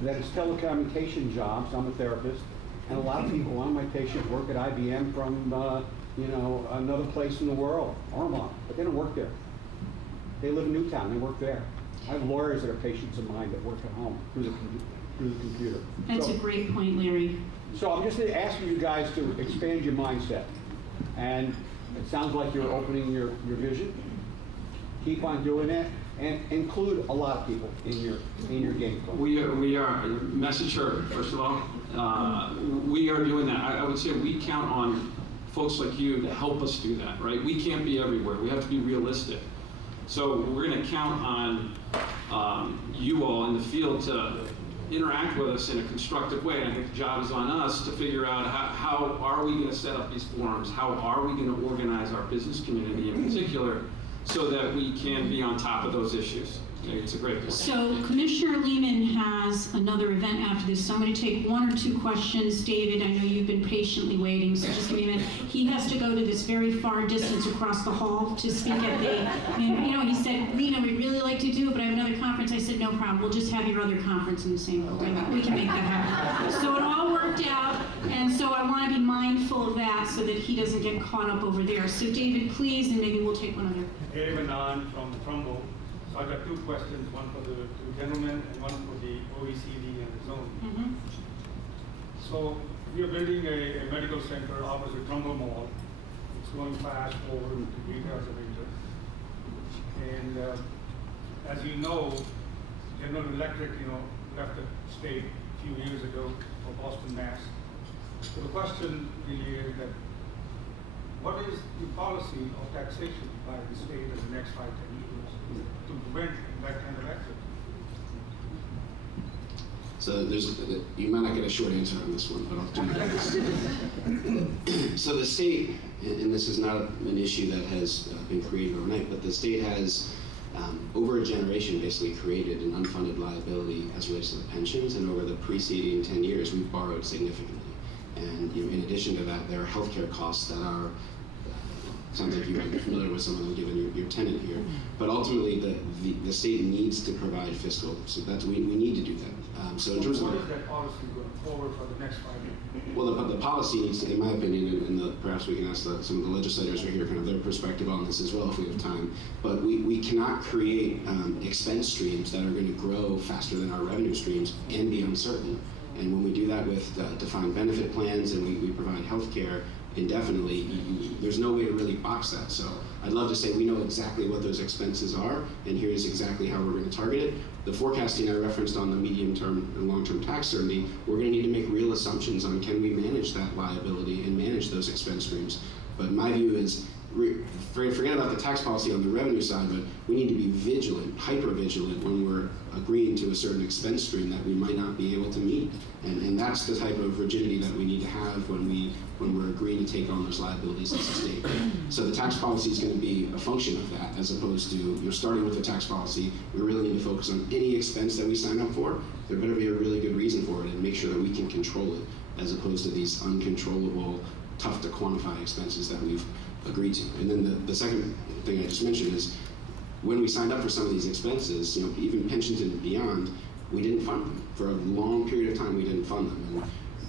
that it's telecommunication jobs. I'm a therapist, and a lot of people, one of my patients work at IBM from another place in the world, Ormond, but they don't work there. They live in Newtown, they work there. I have lawyers that are patients of mine that work at home through the computer. That's a great point, Larry. So I'm just asking you guys to expand your mindset. And it sounds like you're opening your vision. Keep on doing that, and include a lot of people in your game plan. We are message heard, first of all. We are doing that. I would say we count on folks like you to help us do that, right? We can't be everywhere. We have to be realistic. So we're going to count on you all in the field to interact with us in a constructive way. And I think the job is on us to figure out how are we going to set up these forums? How are we going to organize our business community in particular so that we can be on top of those issues? It's a great point. So Commissioner Lehman has another event after this, so I'm going to take one or two questions. David, I know you've been patiently waiting, so just give me a minute. He has to go to this very far distance across the hall to speak at the, he said, Lena, we'd really like to do it, but I have another conference. I said, no problem, we'll just have your other conference in the same building. We can make that happen. So it all worked out, and so I want to be mindful of that so that he doesn't get caught up over there. So David, please, and maybe we'll take one other. David Anand from Trumbull. So I got two questions, one for the two gentlemen and one for the OECD and the zone. Mm-hmm. So we are building a medical center opposite Trumbull Mall. It's going fast forward to retail center. And as you know, General Electric, left the state a few years ago for Boston, Mass. So the question really is that what is the policy of taxation by the state in the next 5-10 years to prevent that kind of activity? So you might not get a short answer on this one, but I'll do my best. So the state, and this is not an issue that has been created overnight, but the state has, over a generation, basically created an unfunded liability as it relates to the pensions, and over the preceding 10 years, we've borrowed significantly. And in addition to that, there are healthcare costs that are, sounds like you might be familiar with some of them given your tenant here, but ultimately the state needs to provide fiscal, so we need to do that. So in terms of what is that policy going forward for the next 5 years? well, the policy needs to, in my opinion, and perhaps we can ask some of the legislators who are here kind of their perspective on this as well if we have time, but we cannot create expense streams that are going to grow faster than our revenue streams and be uncertain. And when we do that with defined benefit plans and we provide health care indefinitely, there's no way to really box that. So I'd love to say we know exactly what those expenses are, and here's exactly how we're going to target it. The forecasting I referenced on the medium-term and long-term tax certainty, we're going to need to make real assumptions on can we manage that liability and manage those expense streams. But my view is, forget about the tax policy on the revenue side, but we need to be vigilant, hyper-vigilant when we're agreeing to a certain expense stream that we might not be able to meet. And that's the type of rigidity that we need to have when we're agreeing to take on those liabilities as a state. So the tax policy is going to be a function of that, as opposed to starting with the tax policy. We really need to focus on any expense that we sign up for. There better be a really good reason for it and make sure that we can control it, as opposed to these uncontrollable, tough to quantify expenses that we've agreed to. And then the second thing I just mentioned is when we signed up for some of these expenses, even pensions and beyond, we didn't fund them. For a long period of time, we didn't fund them.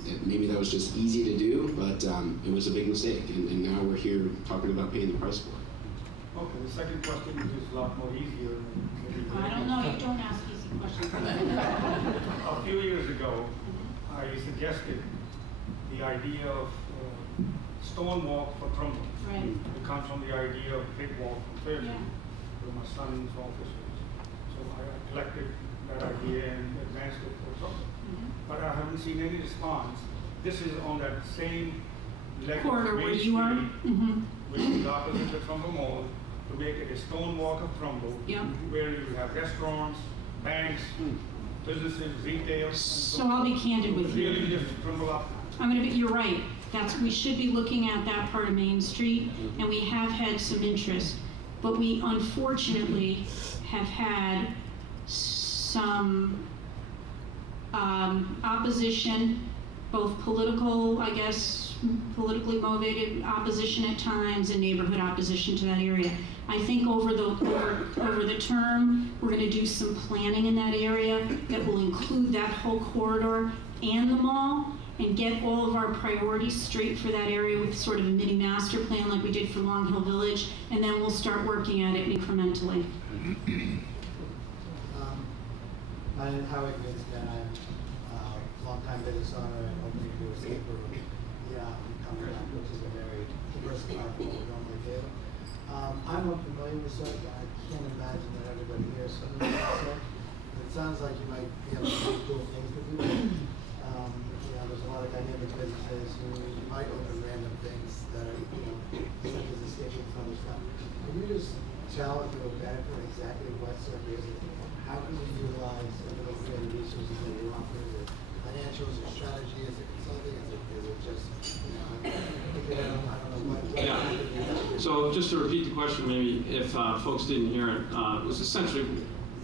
And maybe that was just easy to do, but it was a big mistake. And now we're here talking about paying the price for it. Okay, the second question is a lot more easier. I don't know, you don't ask easy questions. A few years ago, I suggested the idea of stone walk for Trumbull. Right. It comes from the idea of big walk from Fairfield, Yeah. where my son's office is. So I collected that idea and advanced it for Trumbull. But I haven't seen any response. This is on that same leg Corridor of where Main you are? Street, which is opposite the Trumbull Mall, to make it a stone walk of Trumbull, Yep. where you have restaurants, banks, businesses, retail. and So I'll be candid with you. Really lift Trumbull up. You're right. We should be looking at that part of Main Street, and we have had some interest. But we unfortunately have had some opposition, both political, I guess, politically motivated opposition at times, and neighborhood opposition to that area. I think over the term, we're going to do some planning in that area that will include that whole corridor and the mall, and get all of our priorities straight for that area with sort of a mini master plan like we did for Long Hill Village, and then we'll start working at it incrementally. My name is Howard Winston. I'm a longtime business owner and opening to escape room. Coming up, which is a very diversified what we normally do. I'm unfamiliar with CERC. I can't imagine that everybody here is familiar with CERC. It sounds like you might be able to do cool things with it. There's a lot of dynamic businesses who might open random things that are, such as escaping from other stuff. Can you just tell if you're benefit exactly what CERC is? How can you utilize some of those creative resources that you offer? Is it financials or strategy? Is it consulting? Is it just, I don't know what. Yeah. So just to repeat the question, maybe if folks didn't hear it, it was essentially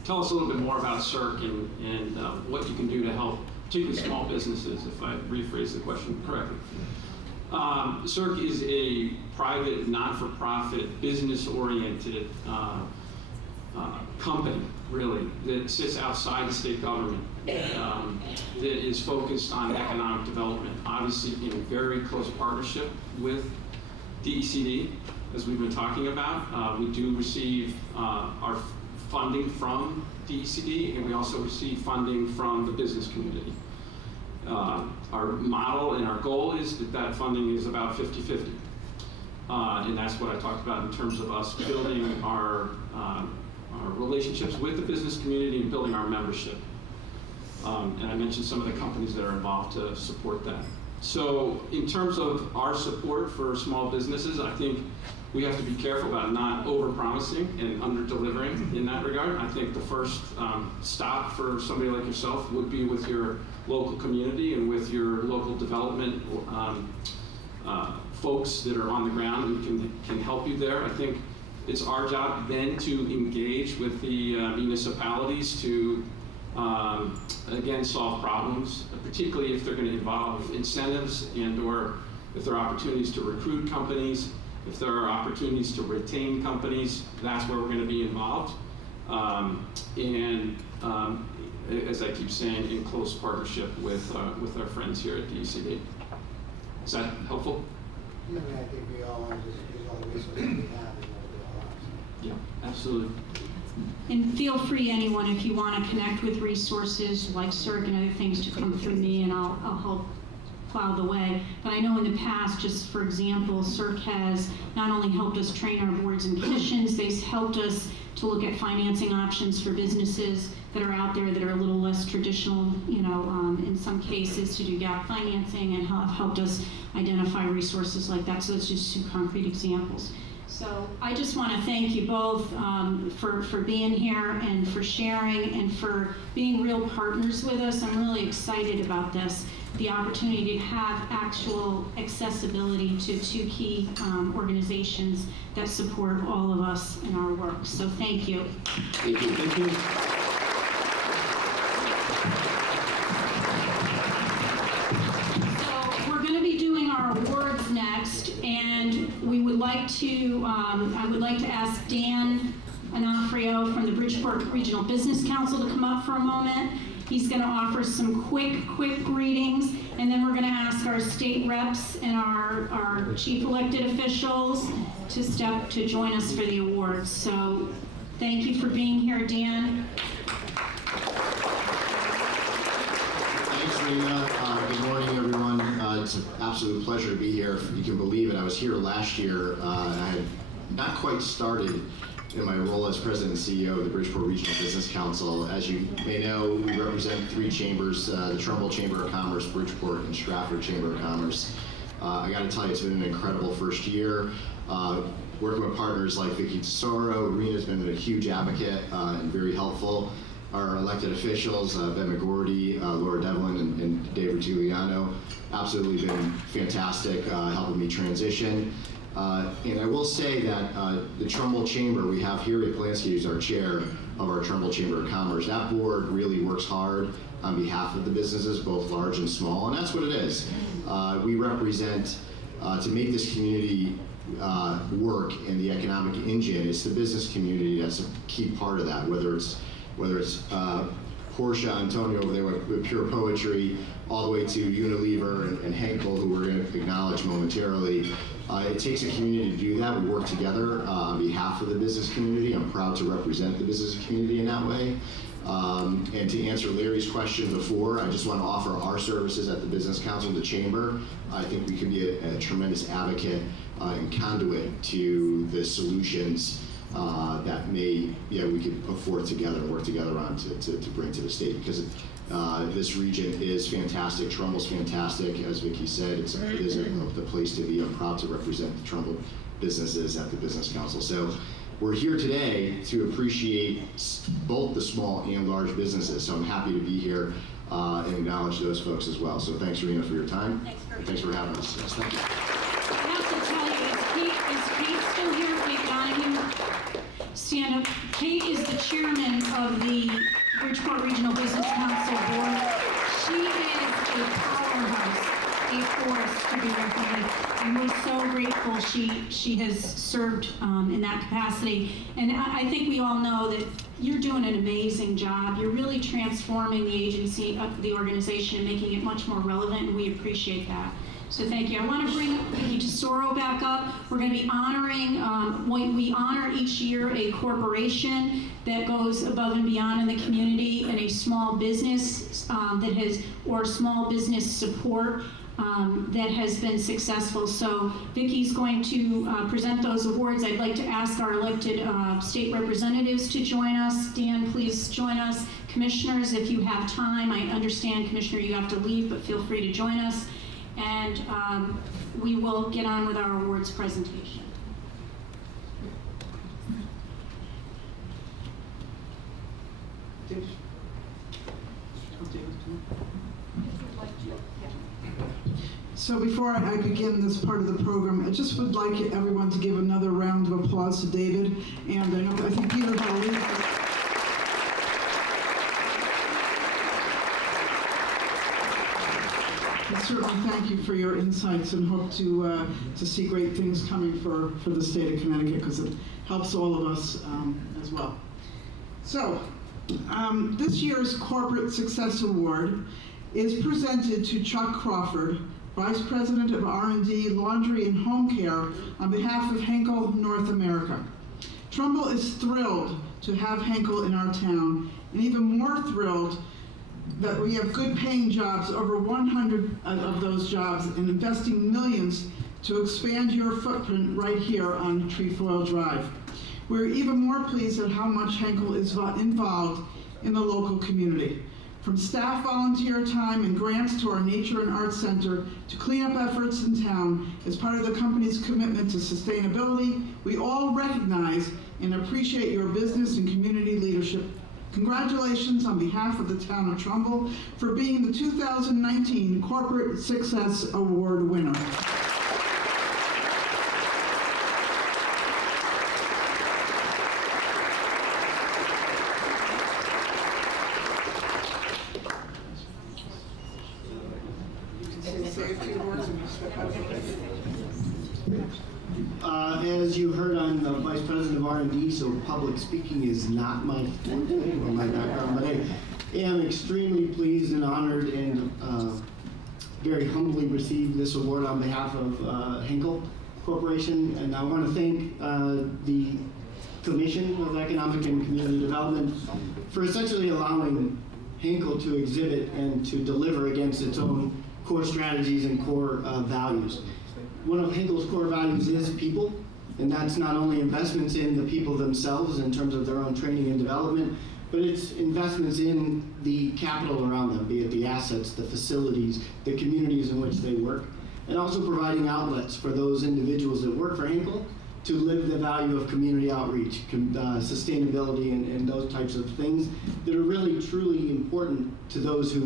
tell us a little bit more about CERC and what you can do to help, particularly small businesses, if I rephrase the question correctly. CERC is a private, not-for-profit, business-oriented company, really, that sits outside the state government, that is focused on economic development, obviously in a very close partnership with DECD, as we've been talking about. We do receive our funding from DECD, and we also receive funding from the business community. Our model and our goal is that funding is about 50-50. And that's what I talked about in terms of us building our relationships with the business community and building our membership. And I mentioned some of the companies that are involved to support that. So in terms of our support for small businesses, I think we have to be careful about not over-promising and under-delivering in that regard. I think the first stop for somebody like yourself would be with your local community and with your local development folks that are on the ground who can help you there. I think it's our job then to engage with the municipalities to, again, solve problems, particularly if they're going to involve incentives and or if there are opportunities to recruit companies. If there are opportunities to retain companies, that's where we're going to be involved. as I keep saying, in close partnership with our friends here at DECD. Is that helpful? I mean, I think we all want to just use all the resources we have in order to do our lives. Yeah, absolutely. And feel free, anyone, if you want to connect with resources like CERC and other things, to come through me, and I'll help plow the way. But I know in the past, just for example, CERC has not only helped us train our boards and commissions, they've helped us to look at financing options for businesses that are out there that are a little less traditional, you know, in some cases to do gap financing, and have helped us identify resources like that. So those are just two concrete examples. So I just want to thank you both for being here and for sharing and for being real partners with us. I'm really excited about this, the opportunity to have actual accessibility to two key organizations that support all of us in our work. So thank you. Thank you. Thank you. So we're going to be doing our awards next, and we would like to, I would like to ask Dan Onofrio from the Bridgeport Regional Business Council to come up for a moment. He's going to offer some quick greetings, and then we're going to ask our state reps and our chief elected officials to join us for the awards. So thank you for being here, Dan. Thanks, Rena. Good morning, everyone. It's an absolute pleasure to be here. If you can believe it, I was here last year. I had not quite started in my role as President and CEO of the Bridgeport Regional Business Council. As you may know, we represent three chambers, the Trumbull Chamber of Commerce, Bridgeport, and Stratford Chamber of Commerce. I got to tell you, it's been an incredible first year. Working with partners like Vicky Tesoro, Rena's been a huge advocate and very helpful. Our elected officials, Ben McGordy, Laura Devlin, and David Giuliano, absolutely been fantastic, helping me transition. And I will say that the Trumbull Chamber, we have Harriet Polanski, who's our chair of our Trumbull Chamber of Commerce. That board really works hard on behalf of the businesses, both large and small, and that's what it is. We represent, to make this community work in the economic engine, it's the business community that's a key part of that, whether it's Portia, Antonio over there with Pure Poetry, all the way to Unilever and Henkel, who we're going to acknowledge momentarily. It takes a community to do that. We work together on behalf of the business community. I'm proud to represent the business community in that way. And to answer Larry's question before, I just want to offer our services at the Business Council, the Chamber. I think we could be a tremendous advocate and conduit to the solutions that we could put forth together and work together on to bring to the state, because this region is fantastic. Trumbull's fantastic, as Vicki said. It is the place to be. I'm proud to represent the Trumbull businesses at the Business Council. So we're here today to appreciate both the small and large businesses. So I'm happy to be here and acknowledge those folks as well. So thanks, Rena, for your time. Thanks for having us. Yes, thank you. I have to tell you, is Kate still here? Kate Donahue? Stand up. Kate is the chairman of the Bridgeport Regional Business Council Board. She is a powerhouse, a force to be reckoned with, and we're so grateful she has served in that capacity. And I think we all know that you're doing an amazing job. You're really transforming the agency, the organization, and making it much more relevant, and we appreciate that. So thank you. I want to bring Vicky Tesoro back up. We're going to be honoring, we honor each year a corporation that goes above and beyond in the community, and a small business or small business support that has been successful. So Vicky's going to present those awards. I'd like to ask our elected state representatives to join us. Dan, please join us. Commissioners, if you have time, I understand, Commissioner, you have to leave, but feel free to join us. And we will get on with our awards presentation. So before I begin this part of the program, I just would like everyone to give another round of applause to David. And I think Peter will lead us. Certainly thank you for your insights, and hope to see great things coming for the state of Connecticut, because it helps all of us as well. So This year's Corporate Success Award is presented to Chuck Crawford, Vice President of R&D, Laundry and Home Care, on behalf of Henkel North America. Trumbull is thrilled to have Henkel in our town, and even more thrilled that we have good paying jobs, over 100 of those jobs, and investing millions to expand your footprint right here on Trefoil Drive. We're even more pleased at how much Henkel is involved in the local community. From staff volunteer time and grants to our Nature and Arts Center to cleanup efforts in town, as part of the company's commitment to sustainability, we all recognize and appreciate your business and community leadership. Congratulations on behalf of the town of Trumbull for being the 2019 Corporate Success Award winner. As you heard, I'm the Vice President of R&D, so public speaking is not my forte or my background, but I am extremely pleased and honored and very humbly received this award on behalf of Henkel Corporation. And I want to thank the Commission of Economic and Community Development for essentially allowing Henkel to exhibit and to deliver against its own core strategies and core values. One of Henkel's core values is people, and that's not only investments in the people themselves in terms of their own training and development, but it's investments in the capital around them, be it the assets, the facilities, the communities in which they work, and also providing outlets for those individuals that work for Henkel to live the value of community outreach, sustainability, and those types of things that are really truly important to those who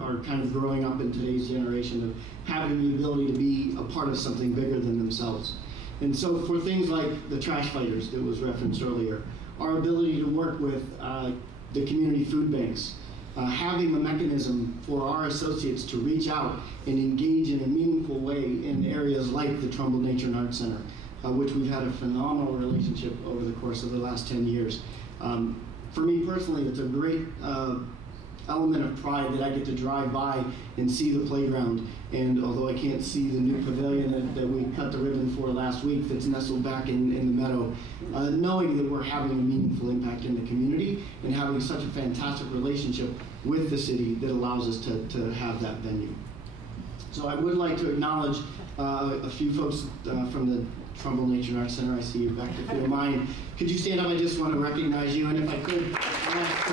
are kind of growing up in today's generation of having the ability to be a part of something bigger than themselves. And so for things like the trash fighters that was referenced earlier, our ability to work with the community food banks, having a mechanism for our associates to reach out and engage in a meaningful way in areas like the Trumbull Nature and Arts Center, which we've had a phenomenal relationship over the course of the last 10 years. For me personally, it's a great element of pride that I get to drive by and see the playground. And although I can't see the new pavilion that we cut the ribbon for last week that's nestled back in the meadow, knowing that we're having a meaningful impact in the community and having such a fantastic relationship with the city that allows us to have that venue. So I would like to acknowledge a few folks from the Trumbull Nature and Arts Center. I see you back there. If you don't mind, could you stand up? I just want to recognize you. And if I could ask,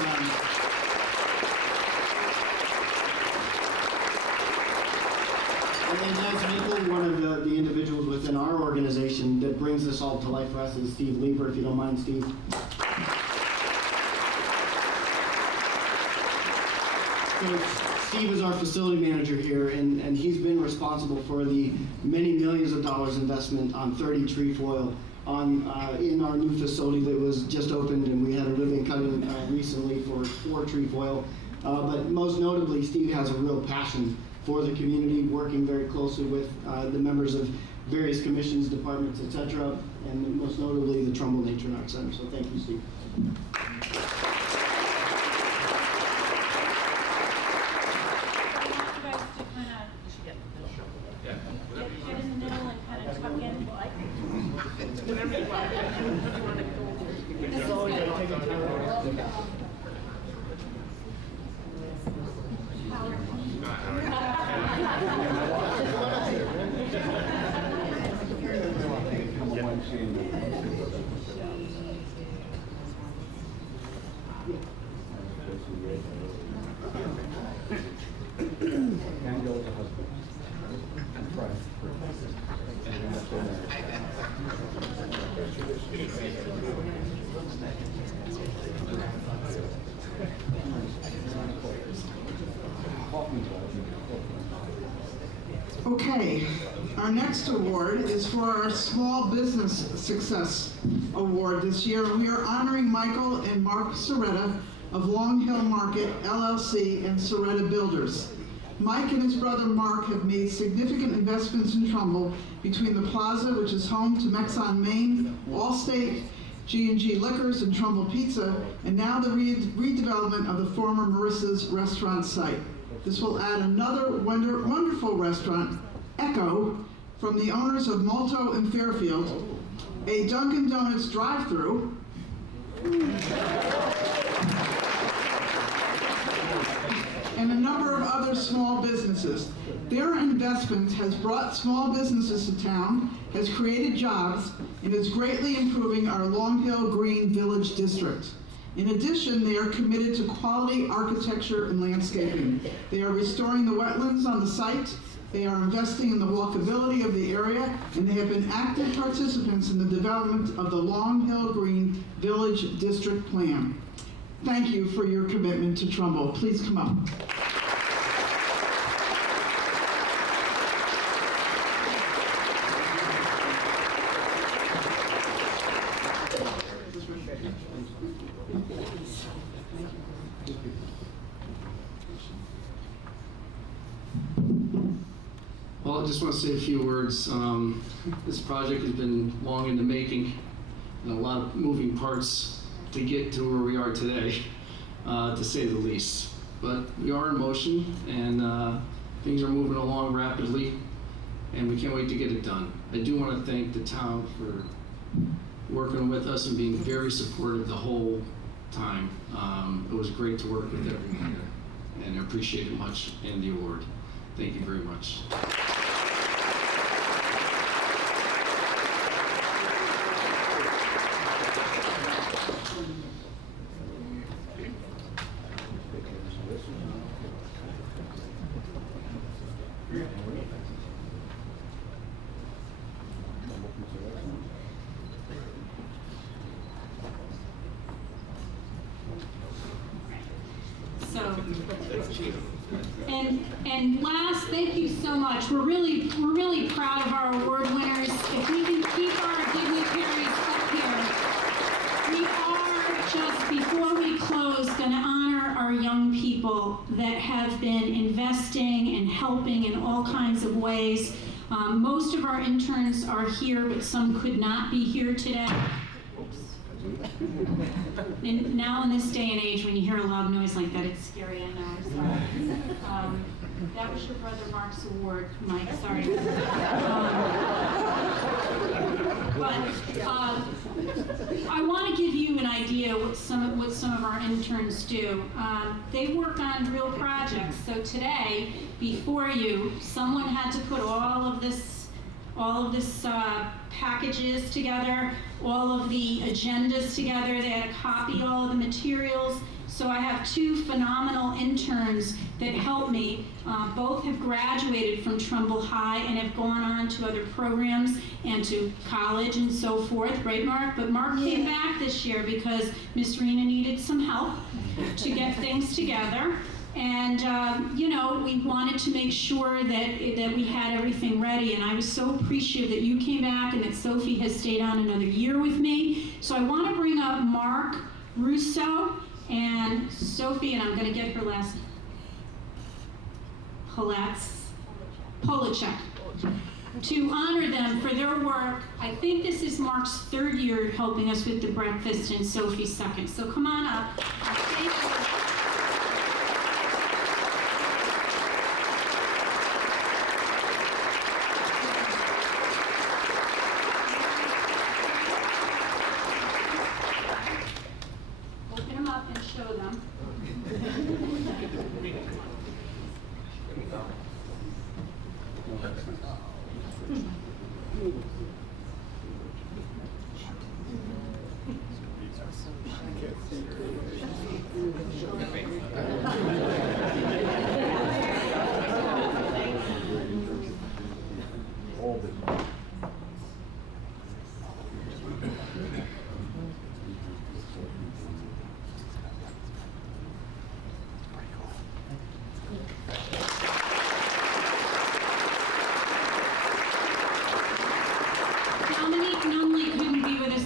and that's Henkel, one of the individuals within our organization that brings this all to life for us is Steve Lieber, if you don't mind, Steve. So Steve is our facility manager here, and he's been responsible for the many millions of dollars investment on 30 trefoil in our new facility that was just opened, and we had a ribbon cutting recently for 4 trefoil. But most notably, Steve has a real passion for the community, working very closely with the members of various commissions, departments, etc., and most notably the Trumbull Nature and Arts Center. So thank you, Steve. Get in the middle and kind of tuck in. Okay, our next award is for our Small Business Success Award this year. We are honoring Michael and Mark Soretta of Long Hill Market, LLC, and Soretta Builders. Mike and his brother Mark have made significant investments in Trumbull between the plaza, which is home to Mexon Maine, Allstate, G&G Liquors and Trumbull Pizza, and now the redevelopment of the former Marissa's restaurant site. This will add another wonderful restaurant, Echo, from the owners of Malto in Fairfield, a Dunkin' Donuts drive-through, and a number of other small businesses. Their investment has brought small businesses to town, has created jobs, and is greatly improving our Long Hill Green Village District. In addition, they are committed to quality architecture and landscaping. They are restoring the wetlands on the site, they are investing in the walkability of the area, and they have been active participants in the development of the Long Hill Green Village District Plan. Thank you for your commitment to Trumbull. Please come up. Well, I just want to say a few words. This project has been long in the making, and a lot of moving parts to get to where we are today, to say the least. But we are in motion, and things are moving along rapidly, and we can't wait to get it done. I do want to thank the town for working with us and being very supportive the whole time. It was great to work with everyone here, and I appreciate it much, and the award. Thank you very much. And last, thank you so much. We're really proud of our award winners. If we can keep our dignitaries up here, we are just, before we close, going to honor our young people that have been investing and helping in all kinds of ways. Most of our interns are here, but some could not be here today. And now in this day and age, when you hear a loud noise like that, it's scary, I know, I'm sorry. That was your brother Mark's award, Mike, sorry. I want to give you an idea what some of our interns do. They work on real projects. So today, before you, someone had to put all of this packages together, all of the agendas together. They had to copy all of the materials. So I have two phenomenal interns that help me. Both have graduated from Trumbull High and have gone on to other programs and to college and so forth, right, Mark? But Mark came back this year because Miss Rena needed some help to get things together. And, you know, we wanted to make sure that we had everything ready. And I was so appreciative that you came back and that Sophie has stayed on another year with me. So I want to bring up Mark Russo and Sophie, and I'm going to get her last, Polacek, to honor them for their work. I think this is Mark's third year helping us with the breakfast and Sophie's second. So come on up. Thank you.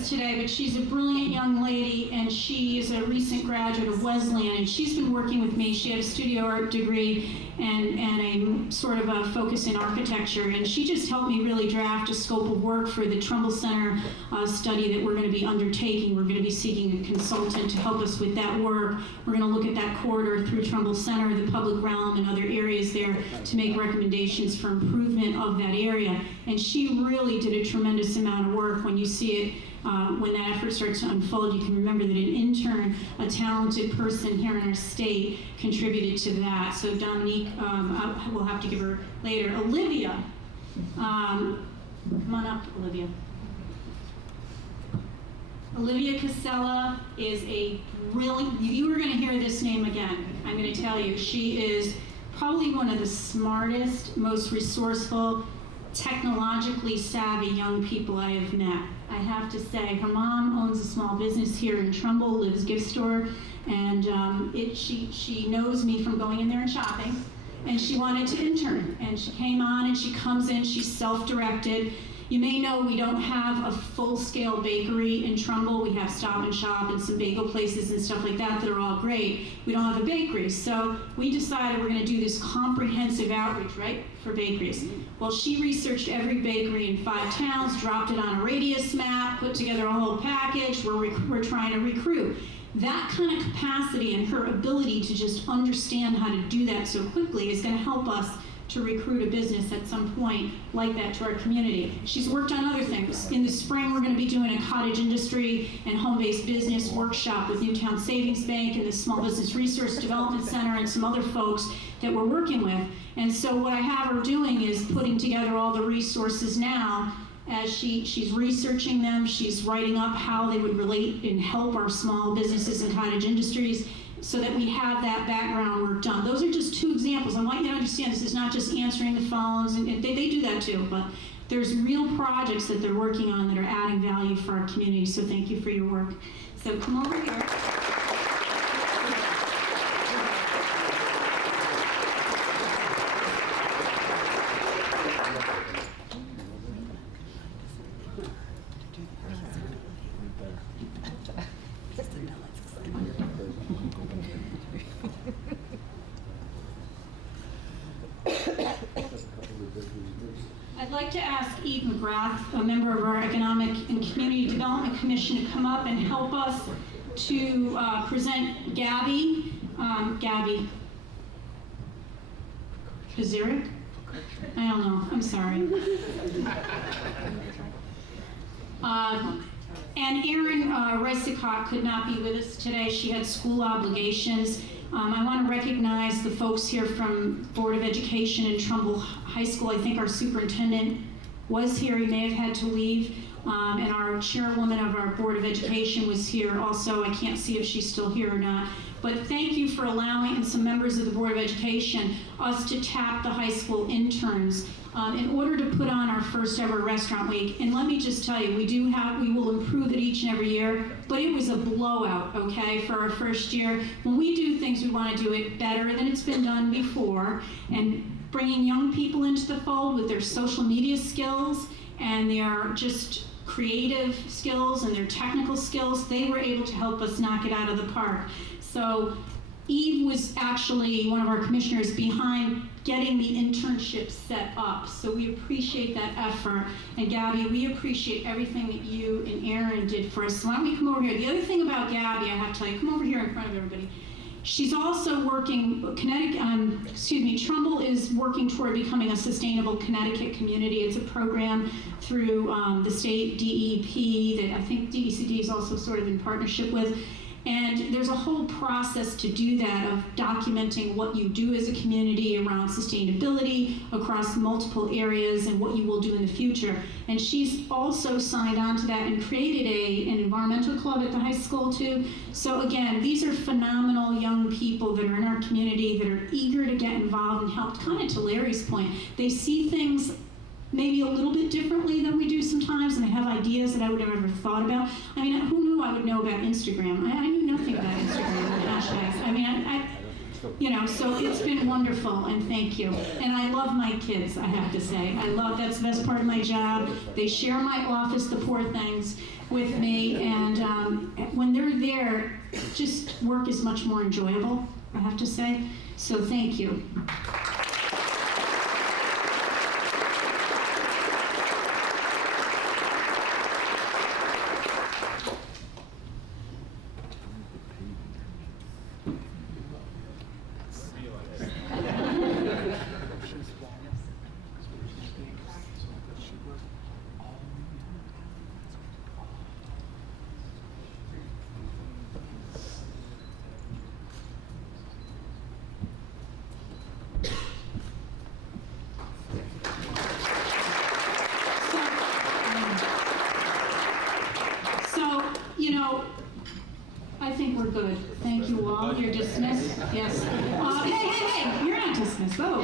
Today, but she's a brilliant young lady, and she is a recent graduate of Wesleyan, and she's been working with me. She had a studio art degree, and a sort of a focus in architecture. And she just helped me really draft a scope of work for the Trumbull Center study that we're going to be undertaking. We're going to be seeking a consultant to help us with that work. We're going to look at that corridor through Trumbull Center, the public realm, and other areas there to make recommendations for improvement of that area. And she really did a tremendous amount of work. When you see it, when that effort starts to unfold, you can remember that an intern, a talented person here in our state, contributed to that. So Dominique, we'll have to give her later. Olivia, come on up, Olivia. Olivia Casella is a brilliant, you are going to hear this name again. I'm going to tell you, she is probably one of the smartest, most resourceful, technologically savvy young people I have met. I have to say, her mom owns a small business here in Trumbull, Liv's Gift Store, and she knows me from going in there and shopping, and she wanted to intern, and she came on, and she comes in, she's self-directed. You may know we don't have a full-scale bakery in Trumbull. We have Stop and Shop and some bagel places and stuff like that that are all great. We don't have a bakery, so we decided we're going to do this comprehensive outreach, right, for bakeries. Well, she researched every bakery in 5 towns, dropped it on a radius map, put together a whole package. We're trying to recruit. That kind of capacity and her ability to just understand how to do that so quickly is going to help us to recruit a business at some point like that to our community. She's worked on other things. In the spring, we're going to be doing a cottage industry and home-based business workshop with Newtown Savings Bank and the Small Business Resource Development Center and some other folks that we're working with. And so what I have her doing is putting together all the resources now. As she's researching them, she's writing up how they would relate and help our small businesses and cottage industries, so that we have that background work done. Those are just 2 examples. I want you to understand this is not just answering the phones, and they do that too, but there's real projects that they're working on that are adding value for our community, so thank you for your work. So come over here. I'd like to ask Eve McGrath, a member of our Economic and Community Development Commission, to come up and help us to present Gabby. Gabby Kazirik? I don't know. I'm sorry. And Erin Reisicott could not be with us today. She had school obligations. I want to recognize the folks here from Board of Education in Trumbull High School. I think our superintendent was here. He may have had to leave. And our chairwoman of our Board of Education was here also. I can't see if she's still here or not. But thank you for allowing, and some members of the Board of Education, us to tap the high school interns in order to put on our first ever restaurant week. And let me just tell you, we will improve it each and every year, but it was a blowout, okay, for our first year. When we do things, we want to do it better than it's been done before, and bringing young people into the fold with their social media skills and their just creative skills and their technical skills, they were able to help us knock it out of the park. So Eve was actually one of our commissioners behind getting the internship set up. So we appreciate that effort. And Gabby, we appreciate everything that you and Erin did for us. So why don't we come over here? The other thing about Gabby, I have to tell you, come over here in front of everybody. She's also working, Trumbull is working toward becoming a sustainable Connecticut community. It's a program through the state DEP that I think DECD is also sort of in partnership with. And there's a whole process to do that, of documenting what you do as a community around sustainability across multiple areas and what you will do in the future. And she's also signed on to that and created an environmental club at the high school too. So again, these are phenomenal young people that are in our community that are eager to get involved and help. Kind of to Larry's point, they see things maybe a little bit differently than we do sometimes, and I have ideas that I would have never thought about. I mean, who knew I would know about Instagram? I knew nothing about Instagram and hashtags. I mean, so it's been wonderful, and thank you. And I love my kids, I have to say. That's the best part of my job. They share my office, the poor things, with me, and when they're there, just work is much more enjoyable, I have to say. So thank you. all. You're dismissed. Yes. Hey, you're not dismissed. Oh.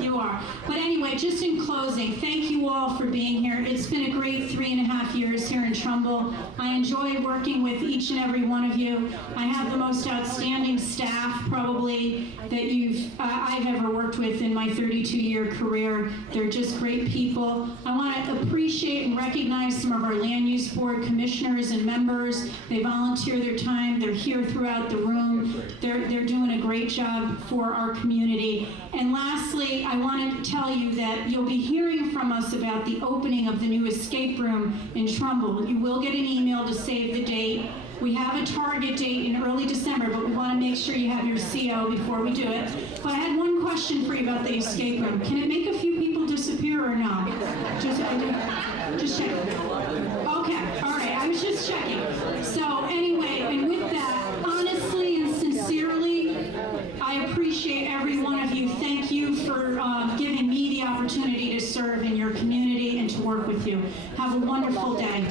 You are. But anyway, just in closing, thank you all for being here. It's been a great 3.5 years here in Trumbull. I enjoy working with each and every one of you. I have the most outstanding staff probably that I've ever worked with in my 32-year career. They're just great people. I want to appreciate and recognize some of our land use board commissioners and members. They volunteer their time. They're here throughout the room. They're doing a great job for our community. And lastly, I want to tell you that you'll be hearing from us about the opening of the new escape room in Trumbull. You will get an email to save the date. We have a target date in early December, but we want to make sure you have your CO before we do it. But I had one question for you about the escape room. Can it make a few people disappear or no? Just checking. Okay, all right, I was just checking. So anyway, and with that, honestly and sincerely, I appreciate every one of you. Thank you for giving me the opportunity to serve in your community and to work with you. Have a wonderful day.